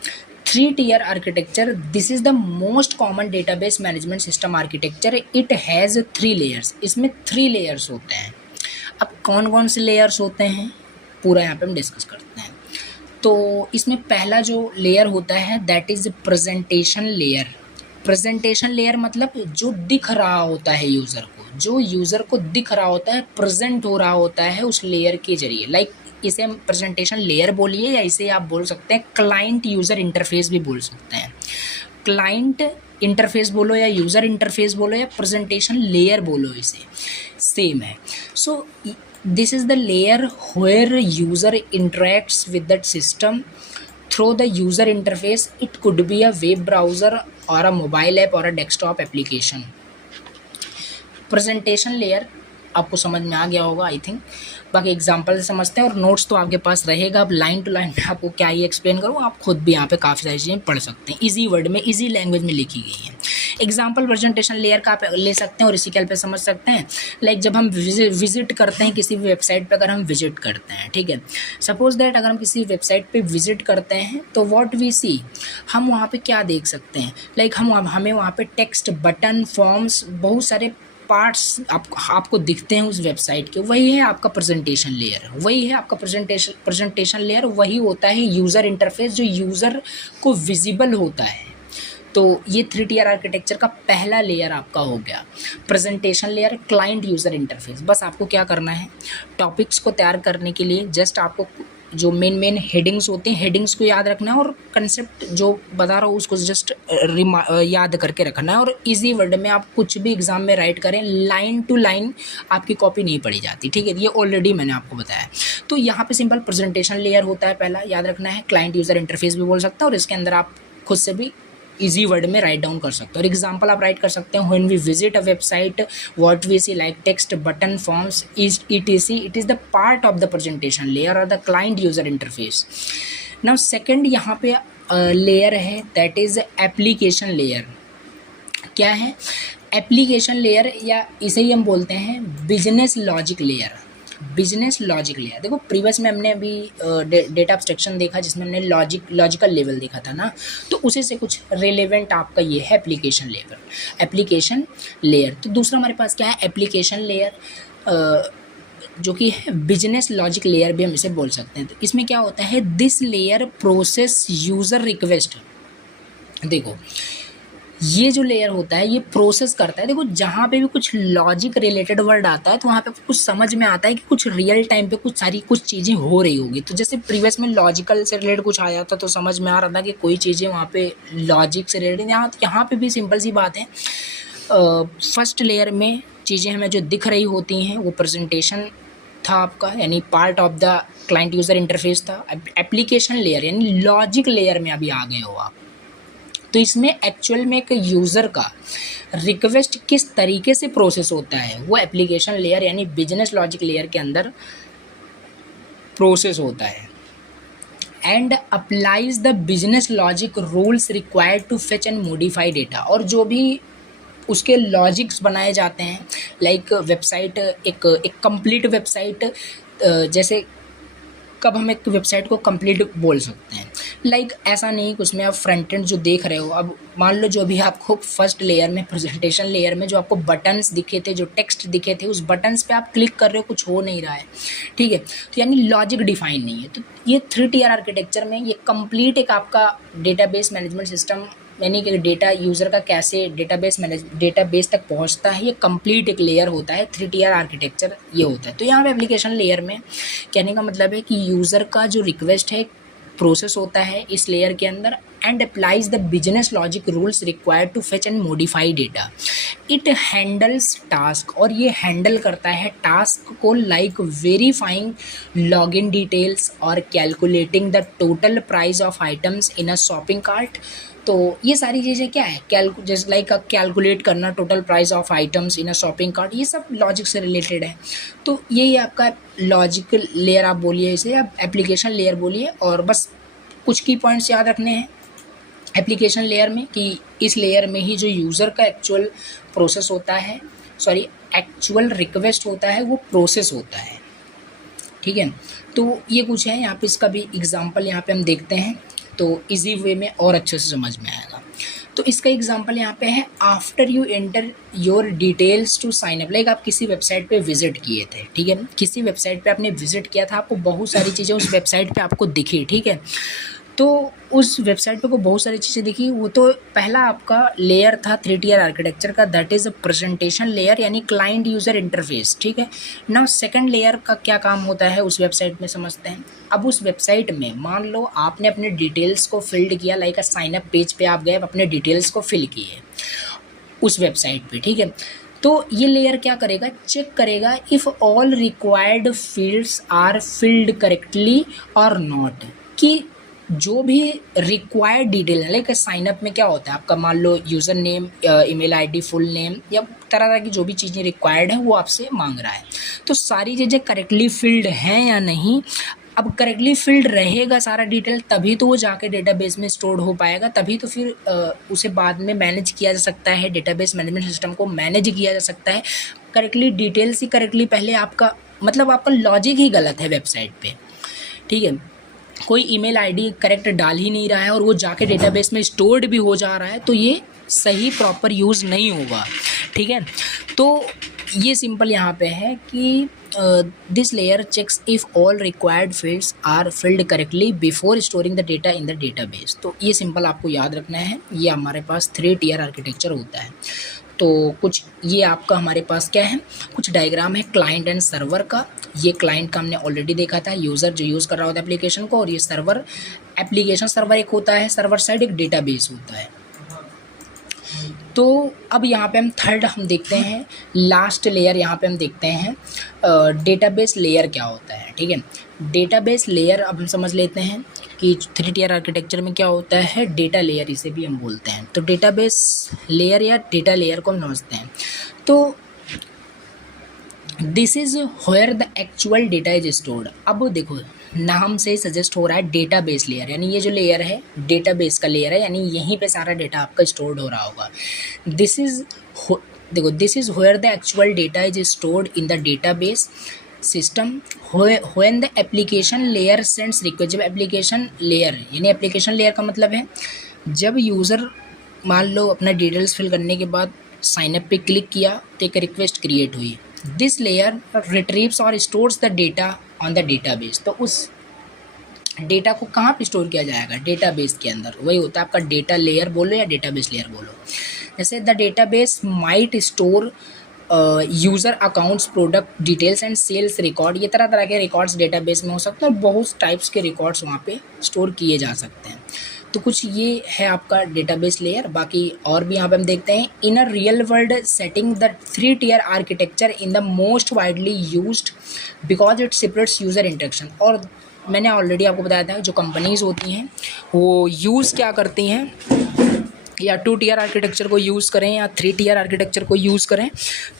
3 tier architecture, this is the most common database management system architecture. It has 3 layers. इसमें 3 लेयर्स होते हैं। अब कौन कौन से लेयर्स होते हैं पूरा यहाँ पे हम डिस्कस करते हैं। तो इसमें पहला जो लेयर होता है that is presentation layer. Presentation layer मतलब जो दिख रहा होता है यूज़र को, जो यूज़र को दिख रहा होता है, प्रेजेंट हो रहा होता है उस लेयर के जरिए। लाइक इसे हम प्रेजेंटेशन लेयर बोलिए, या इसे आप बोल सकते हैं क्लाइंट यूज़र इंटरफेस भी बोल सकते हैं। क्लाइंट इंटरफेस बोलो या यूज़र इंटरफेस बोलो या प्रेजेंटेशन लेयर बोलो, इसे सेम है। So this is the layer where user interacts with that system through the user interface. It could be a web browser और अ मोबाइल ऐप और a desktop application. Presentation layer आपको समझ में आ गया होगा आई थिंक। बाकी example से समझते हैं, और नोट्स तो आपके पास रहेगा। अब लाइन टू लाइन आपको क्या ही एक्सप्लेन करूँ, आप खुद भी यहाँ पे काफ़ी सारी चीज़ें पढ़ सकते हैं। इजी वर्ड में, इजी लैंग्वेज में लिखी गई है। एग्जांपल प्रेजेंटेशन लेयर का आप ले सकते हैं और इसी कैल पे समझ सकते हैं। लाइक जब हम विजिट करते हैं किसी भी वेबसाइट पे, अगर हम विजिट करते हैं, ठीक है, सपोज दैट अगर हम किसी वेबसाइट पे विजिट करते हैं तो व्हाट वी सी, हम वहाँ पे क्या देख सकते हैं। लाइक हमें वहाँ पे टेक्स्ट, बटन, फॉर्म्स, बहुत सारे पार्ट्स आपको दिखते हैं उस वेबसाइट के। वही है आपका प्रेजेंटेशन लेयर, वही है आपका प्रेजेंटेशन लेयर, वही होता है यूज़र इंटरफेस जो यूज़र को विजिबल होता है। तो ये 3 टियर आर्किटेक्चर का पहला लेयर आपका हो गया presentation layer, client user interface. बस आपको क्या करना है, टॉपिक्स को तैयार करने के लिए जस्ट आपको जो मेन हेडिंग्स होते हैं, हेडिंग्स को याद रखना है, और कंसेप्ट जो बता रहा हूँ उसको जस्ट याद करके रखना है। और इजी वर्ड में आप कुछ भी एग्जाम में राइट करें, लाइन टू लाइन आपकी कॉपी नहीं पढ़ी जाती, ठीक है, ये ऑलरेडी मैंने आपको बताया। तो यहाँ पे सिंपल प्रेजेंटेशन लेयर होता है पहला, याद रखना है। क्लाइंट यूज़र इंटरफेस भी बोल सकता है, और इसके अंदर आप खुद से भी इजी वर्ड में राइट डाउन कर सकते हो। और एग्जांपल आप राइट कर सकते हैं, when we visit a website what we see like text, button, forms, is etc, it is the part of the presentation layer और the client user interface. Now second यहाँ पे लेयर है that is application layer. क्या है application layer, या इसे ही हम बोलते हैं business logic layer. Business logic layer, देखो प्रीवियस में हमने अभी डेटा एब्स्ट्रैक्शन देखा जिसमें हमने लॉजिकल लेवल देखा था ना, तो उसी से कुछ रिलेवेंट आपका ये है एप्लीकेशन लेयर। तो दूसरा हमारे पास क्या है एप्लीकेशन लेयर। जो कि है बिजनेस लॉजिक लेयर भी हम इसे बोल सकते हैं। तो इसमें क्या होता है, this layer process user request. देखो ये जो लेयर होता है ये प्रोसेस करता है। देखो जहाँ पे भी कुछ लॉजिक रिलेटेड वर्ड आता है तो वहाँ पे कुछ समझ में आता है कि कुछ रियल टाइम पे कुछ चीज़ें हो रही होगी। तो जैसे प्रीवियस में लॉजिकल से रिलेटेड कुछ आया था तो समझ में आ रहा था कि कोई चीज़ें वहाँ पे लॉजिक से रिलेटेड, यहाँ पे भी सिंपल सी बात है। फर्स्ट लेयर में चीज़ें हमें जो दिख रही होती हैं वो प्रेजेंटेशन था आपका, यानी part of the client user interface था। एप्लीकेशन लेयर यानी लॉजिक लेयर में अभी आ गए हो आप। तो इसमें एक्चुअल में एक यूज़र का रिक्वेस्ट किस तरीके से प्रोसेस होता है वो एप्लीकेशन लेयर यानी बिजनेस लॉजिक लेयर के अंदर प्रोसेस होता है। And applies the business logic rules required to fetch and modify data. और जो भी उसके लॉजिक्स बनाए जाते हैं, लाइक वेबसाइट एक कंप्लीट वेबसाइट, जैसे कब हम एक वेबसाइट को कंप्लीट बोल सकते हैं, लाइक ऐसा नहीं कि उसमें आप फ्रंट एंड जो देख रहे हो, अब मान लो जो भी आपको फर्स्ट लेयर में प्रेजेंटेशन लेयर में जो आपको बटन्स दिखे थे, जो टेक्स्ट दिखे थे, उस बटन्स पे आप क्लिक कर रहे हो, कुछ हो नहीं रहा है, ठीक है, तो यानी लॉजिक डिफाइन नहीं है। तो ये 3 टियर आर्किटेक्चर में ये कंप्लीट एक आपका डेटाबेस मैनेजमेंट सिस्टम, यानी कि डेटा यूज़र का कैसे डेटाबेस तक पहुंचता है, ये कंप्लीट एक लेयर होता है। 3 टियर आर्किटेक्चर ये होता है। तो यहाँ पे एप्लीकेशन लेयर में कहने का मतलब है कि यूज़र का जो रिक्वेस्ट है प्रोसेस होता है इस लेयर के अंदर, and applies the business logic rules required to fetch and modify data. It handles task, और ये हैंडल करता है टास्क को, लाइक वेरीफाइंग लॉगिन डिटेल्स और calculating the total price of items in a shopping cart. तो ये सारी चीज़ें क्या है, जैसे लाइक कैलकुलेट करना total price of items in a shopping cart, ये सब लॉजिक से रिलेटेड है। तो यही आपका लॉजिकल लेयर आप बोलिए इसे, आप एप्लीकेशन लेयर बोलिए। और बस कुछ की पॉइंट्स याद रखने हैं एप्लीकेशन लेयर में कि इस लेयर में ही जो यूज़र का एक्चुअल प्रोसेस होता है, सॉरी एक्चुअल रिक्वेस्ट होता है, वो प्रोसेस होता है, ठीक है। तो ये कुछ है, यहाँ पे इसका भी एग्जांपल यहाँ पे हम देखते हैं तो इजी वे में और अच्छे से समझ में आएगा। तो इसका एग्जांपल यहाँ पे है, after you enter your details to sign up. Like आप किसी वेबसाइट पे विजिट किए थे, ठीक है, किसी वेबसाइट पे आपने विजिट किया था, आपको बहुत सारी चीज़ें उस वेबसाइट पे आपको दिखी, ठीक है। तो उस वेबसाइट पे को बहुत सारी चीज़ें दिखी, वो तो पहला आपका लेयर था 3 टियर आर्किटेक्चर का, that is a presentation layer यानी क्लाइंट यूज़र इंटरफेस, ठीक है। नाउ सेकंड लेयर का क्या काम होता है उस वेबसाइट में समझते हैं। अब उस वेबसाइट में मान लो आपने अपने डिटेल्स को फिल्ड किया, like a sign up page पे आप गए, अपने डिटेल्स को फिल किए उस वेबसाइट पे, ठीक है। तो ये लेयर क्या करेगा, चेक करेगा if all required fields are filled correctly और नॉट, कि जो भी रिक्वायर्ड डिटेल है, लाइक साइनअप में क्या होता है आपका, मान लो user name, email ID, full name या तरह तरह की जो भी चीज़ें रिक्वायर्ड है वो आपसे मांग रहा है, तो सारी चीज़ें करेक्टली फिल्ड हैं या नहीं। अब करेक्टली फिल्ड रहेगा सारा डिटेल तभी तो वो जाके डेटाबेस में स्टोर हो पाएगा, तभी तो फिर उसे बाद में मैनेज किया जा सकता है, डेटाबेस मैनेजमेंट सिस्टम को मैनेज किया जा सकता है। करेक्टली डिटेल्स ही करेक्टली पहले आपका मतलब आपका लॉजिक ही गलत है वेबसाइट पे, ठीक है। कोई ईमेल आईडी करेक्ट डाल ही नहीं रहा है और वो जाके डेटाबेस में स्टोर्ड भी हो जा रहा है, तो ये सही प्रॉपर यूज़ नहीं होगा, ठीक है। तो ये सिंपल यहाँ पे है कि this layer checks if all required fields are filled correctly before storing the data in the database. तो ये सिंपल आपको याद रखना है, ये हमारे पास 3 टियर आर्किटेक्चर होता है। तो कुछ ये आपका हमारे पास क्या है, कुछ डायग्राम है क्लाइंट एंड सर्वर का। ये क्लाइंट का हमने ऑलरेडी देखा था, यूज़र जो यूज़ कर रहा होता है एप्लीकेशन को, और ये सर्वर, एप्लीकेशन सर्वर एक होता है, सर्वर साइड एक डेटाबेस होता है। तो अब यहाँ पे हम थर्ड हम देखते हैं, लास्ट लेयर यहाँ पे हम देखते हैं डेटाबेस लेयर क्या होता है, ठीक है। डेटाबेस लेयर अब हम समझ लेते हैं कि 3 टियर आर्किटेक्चर में क्या होता है, डेटा लेयर इसे भी हम बोलते हैं। तो डेटाबेस लेयर या डेटा लेयर को हम समझते हैं। तो this is where the actual data is stored. अब देखो नाम से सजेस्ट हो रहा है डेटाबेस लेयर, यानी ये जो लेयर है डेटाबेस का लेयर है, यानी यहीं पे सारा डेटा आपका स्टोर्ड हो रहा होगा। दिस इज़ देखो this is where the actual data is stored in the database system when the application layer sends request. जब एप्लीकेशन लेयर यानी एप्लीकेशन लेयर का मतलब है जब यूज़र मान लो अपना डिटेल्स फिल करने के बाद साइनअप पे क्लिक किया तो एक रिक्वेस्ट क्रिएट हुई, दिस लेयर रिट्रीव्स और stores the data on the database. तो उस डेटा को कहाँ पे स्टोर किया जाएगा? डेटाबेस के अंदर। वही होता है आपका डेटा लेयर बोलो या डेटाबेस लेयर बोलो। जैसे the database might store user accounts, product details and sales record. ये तरह तरह के रिकॉर्ड्स डेटाबेस में हो सकते हैं और बहुत टाइप्स के रिकॉर्ड्स वहाँ पे स्टोर किए जा सकते हैं। तो कुछ ये है आपका डेटाबेस लेयर। बाकी और भी यहाँ पे हम देखते हैं, in a real world setting the 3 tier architecture in the most widely used because it separates user interaction. और मैंने ऑलरेडी आपको बताया था जो कंपनीज़ होती हैं वो यूज़ क्या करती हैं, या 2 tier आर्किटेक्चर को यूज़ करें या 3 tier आर्किटेक्चर को यूज़ करें।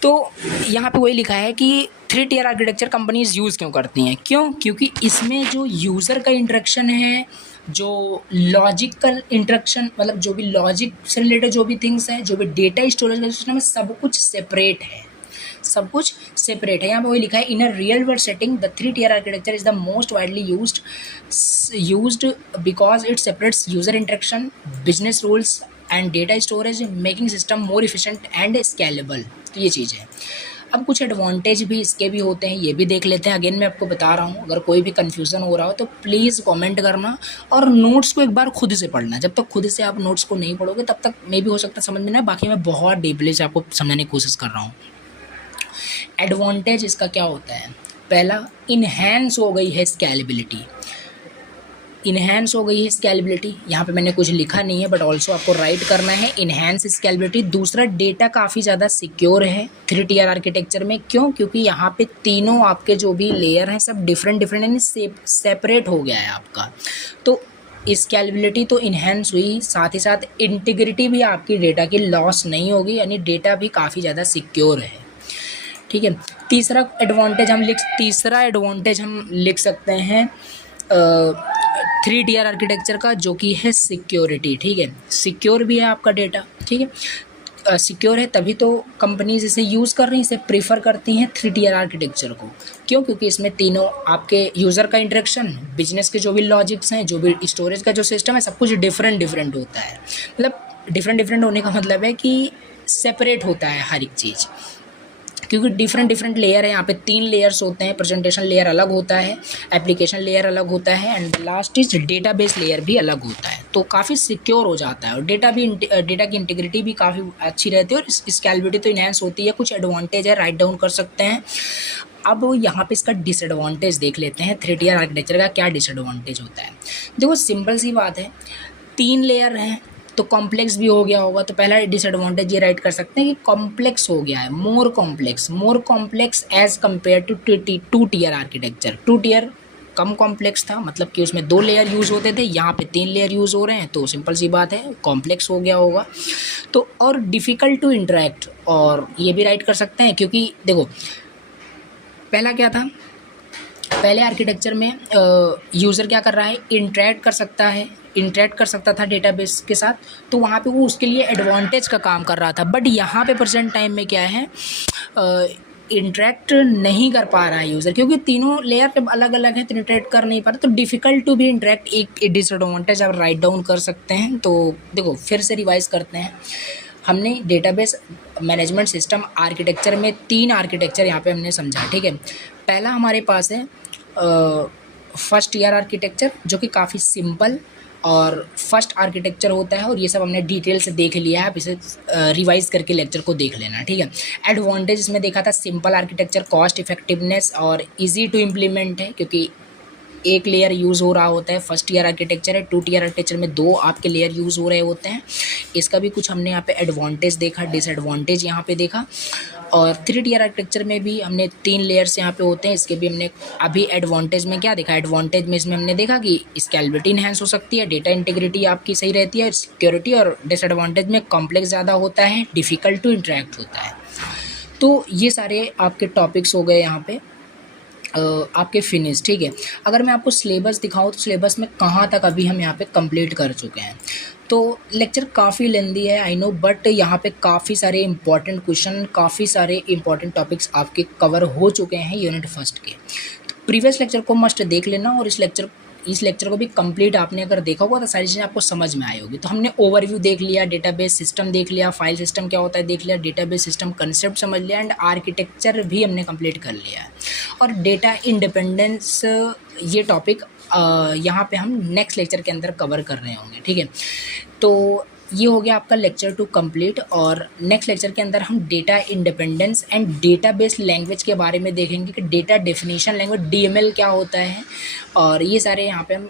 तो यहाँ पे वही लिखा है कि 3 tier आर्किटेक्चर कंपनीज़ यूज़ क्यों करती हैं? क्योंकि इसमें जो यूज़र का इंटरेक्शन है, जो लॉजिकल इंटरेक्शन, मतलब जो भी लॉजिक से रिलेटेड जो भी थिंग्स हैं, जो भी डेटा स्टोरेज का सिस्टम है, सब कुछ सेपरेट है, सब कुछ सेपरेट है। यहाँ पे वही लिखा है, in a real world setting the 3 tier architecture is the most widely used because it separates user interaction, business rules and data storage, making system more efficient and scalable. तो ये चीज़ है। अब कुछ एडवांटेज भी इसके भी होते हैं, ये भी देख लेते हैं। अगेन मैं आपको बता रहा हूँ, अगर कोई भी कन्फ्यूज़न हो रहा हो तो प्लीज़ कमेंट करना और नोट्स को एक बार खुद से पढ़ना। जब तक खुद से आप नोट्स को नहीं पढ़ोगे तब तक मे भी हो सकता है समझ में ना, बाकी मैं बहुत डीपली से आपको समझाने की कोशिश कर रहा हूँ। एडवांटेज इसका क्या होता है? पहला, इन्हेंस हो गई है स्केलेबिलिटी। इन्हेंस हो गई है स्केलेबिलिटी, यहाँ पे मैंने कुछ लिखा नहीं है बट ऑल्सो आपको राइट करना है, इन्हेंस स्केलेबिलिटी। दूसरा, डेटा काफ़ी ज़्यादा सिक्योर है 3 tier आर्किटेक्चर में। क्यों? क्योंकि यहाँ पे तीनों आपके जो भी लेयर हैं सब डिफरेंट यानी सेपरेट हो गया है आपका। तो स्केलेबिलिटी तो इन्हेंस हुई, साथ ही साथ इंटीग्रिटी भी आपकी डेटा की लॉस नहीं होगी, यानी डेटा भी काफ़ी ज़्यादा सिक्योर है। ठीक है। तीसरा एडवांटेज हम लिख सकते हैं 3 tier आर्किटेक्चर का, जो कि है सिक्योरिटी। ठीक है, सिक्योर भी है आपका डेटा। ठीक है, सिक्योर है तभी तो कंपनीज इसे यूज़ कर रही हैं, इसे प्रीफर करती हैं 3 tier आर्किटेक्चर को। क्यों? क्योंकि इसमें तीनों आपके यूज़र का इंटरेक्शन, बिजनेस के जो भी लॉजिक्स हैं, जो भी स्टोरेज का जो सिस्टम है, सब कुछ डिफरेंट होता है। मतलब डिफरेंट होने का मतलब है कि सेपरेट होता है हर एक चीज़, क्योंकि डिफरेंट लेयर है। यहाँ पे 3 लेयर्स होते हैं, प्रेजेंटेशन लेयर अलग होता है, एप्लीकेशन लेयर अलग होता है and last is database layer भी अलग होता है। तो काफ़ी सिक्योर हो जाता है और डेटा की इंटीग्रिटी भी काफ़ी अच्छी रहती है और स्केलेबिलिटी तो इनहेंस होती है। कुछ एडवांटेज है, राइट डाउन कर सकते हैं। अब यहाँ पे इसका डिसएडवांटेज देख लेते हैं। 3 tier आर्किटेक्चर का क्या डिसएडवांटेज होता है? देखो सिंपल सी बात है, 3 लेयर हैं तो कॉम्प्लेक्स भी हो गया होगा। तो पहला डिसएडवांटेज ये राइट कर सकते हैं कि कॉम्प्लेक्स हो गया है, more complex as compare to 2 tier architecture. 2 tier कम कॉम्प्लेक्स था, मतलब कि उसमें 2 लेयर यूज़ होते थे, यहाँ पे 3 लेयर यूज़ हो रहे हैं, तो सिंपल सी बात है कॉम्प्लेक्स हो गया होगा। तो और डिफ़िकल्ट टू इंटरेक्ट, और ये भी राइट कर सकते हैं क्योंकि देखो पहला क्या था, पहले आर्किटेक्चर में यूज़र क्या कर रहा है, इंटरेक्ट कर सकता था डेटाबेस के साथ, तो वहाँ पे वो उसके लिए एडवांटेज का काम कर रहा था। बट यहाँ पे प्रेजेंट टाइम में क्या है, इंटरेक्ट नहीं कर पा रहा है यूज़र, क्योंकि तीनों लेयर जब अलग अलग हैं तो इंटरेक्ट कर नहीं पा रहा, तो डिफ़िकल्ट टू भी इंटरेक्ट एक डिसएडवांटेज आप राइट डाउन कर सकते हैं। तो देखो फिर से रिवाइज करते हैं। हमने डेटाबेस मैनेजमेंट सिस्टम आर्किटेक्चर में 3 आर्किटेक्चर यहाँ पे हमने समझा। ठीक है, पहला हमारे पास है फर्स्ट ईयर आर्किटेक्चर, जो कि काफ़ी सिंपल और फर्स्ट आर्किटेक्चर होता है, और ये सब हमने डिटेल से देख लिया है। आप इसे रिवाइज करके लेक्चर को देख लेना। ठीक है, एडवांटेज इसमें देखा था सिंपल आर्किटेक्चर, कॉस्ट इफेक्टिवनेस और इजी टू इम्प्लीमेंट है, क्योंकि एक लेयर यूज़ हो रहा होता है। फर्स्ट ईयर आर्किटेक्चर है, 2 tier आर्किटेक्चर में 2 आपके लेयर यूज़ हो रहे होते हैं। इसका भी कुछ हमने यहाँ पे एडवांटेज देखा, डिसएडवांटेज यहाँ पे देखा। और 3 tier आर्किटेक्चर में भी हमने 3 लेयर्स यहाँ पे होते हैं, इसके भी हमने अभी एडवांटेज में क्या देखा, एडवांटेज में इसमें हमने देखा कि स्केलेबिलिटी इनहेंस हो सकती है, डेटा इंटीग्रिटी आपकी सही रहती है, सिक्योरिटी, और डिसएडवांटेज में कॉम्प्लेक्स ज़्यादा होता है, डिफ़िकल्ट टू इंटरेक्ट होता है। तो ये सारे आपके टॉपिक्स हो गए यहाँ पे आपके फिनिश। ठीक है, अगर मैं आपको सिलेबस दिखाऊं तो सिलेबस में कहाँ तक अभी हम यहाँ पे कंप्लीट कर चुके हैं। तो लेक्चर काफ़ी लेंदी है आई नो, बट यहाँ पे काफ़ी सारे इंपॉर्टेंट क्वेश्चन, काफ़ी सारे इंपॉर्टेंट टॉपिक्स आपके कवर हो चुके हैं यूनिट फर्स्ट के। तो प्रीवियस लेक्चर को मस्ट देख लेना, और इस लेक्चर इस लेक्चर को भी कंप्लीट आपने अगर देखा होगा तो सारी चीज़ें आपको समझ में आई होगी। तो हमने ओवरव्यू देख लिया, डेटाबेस सिस्टम देख लिया, फाइल सिस्टम क्या होता है देख लिया, डेटाबेस सिस्टम कंसेप्ट समझ लिया एंड आर्किटेक्चर भी हमने कंप्लीट कर लिया है। और डेटा इंडिपेंडेंस ये टॉपिक यहाँ पे हम नेक्स्ट लेक्चर के अंदर कवर कर रहे होंगे, ठीक है। तो ये हो गया आपका लेक्चर 2 कंप्लीट, और नेक्स्ट लेक्चर के अंदर हम data independence and database language के बारे में देखेंगे कि डेटा डेफिनेशन लैंग्वेज डीएमएल क्या होता है, और ये सारे यहाँ पे हम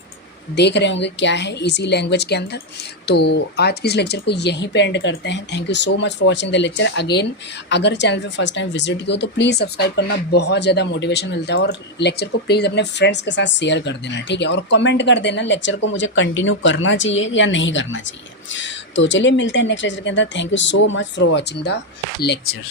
देख रहे होंगे क्या है इसी लैंग्वेज के अंदर। तो आज के इस लेक्चर को यहीं पे एंड करते हैं। Thank you so much for watching the lecture again. अगर चैनल पे फर्स्ट टाइम विजिट किया हो तो प्लीज़ सब्सक्राइब करना, बहुत ज़्यादा मोटिवेशन मिलता है। और लेक्चर को प्लीज़ अपने फ्रेंड्स के साथ शेयर कर देना, ठीक है। और कमेंट कर देना लेक्चर को मुझे कंटिन्यू करना चाहिए या नहीं करना चाहिए। तो चलिए मिलते हैं नेक्स्ट लेक्चर के अंदर। Thank you so much for watching the lecture.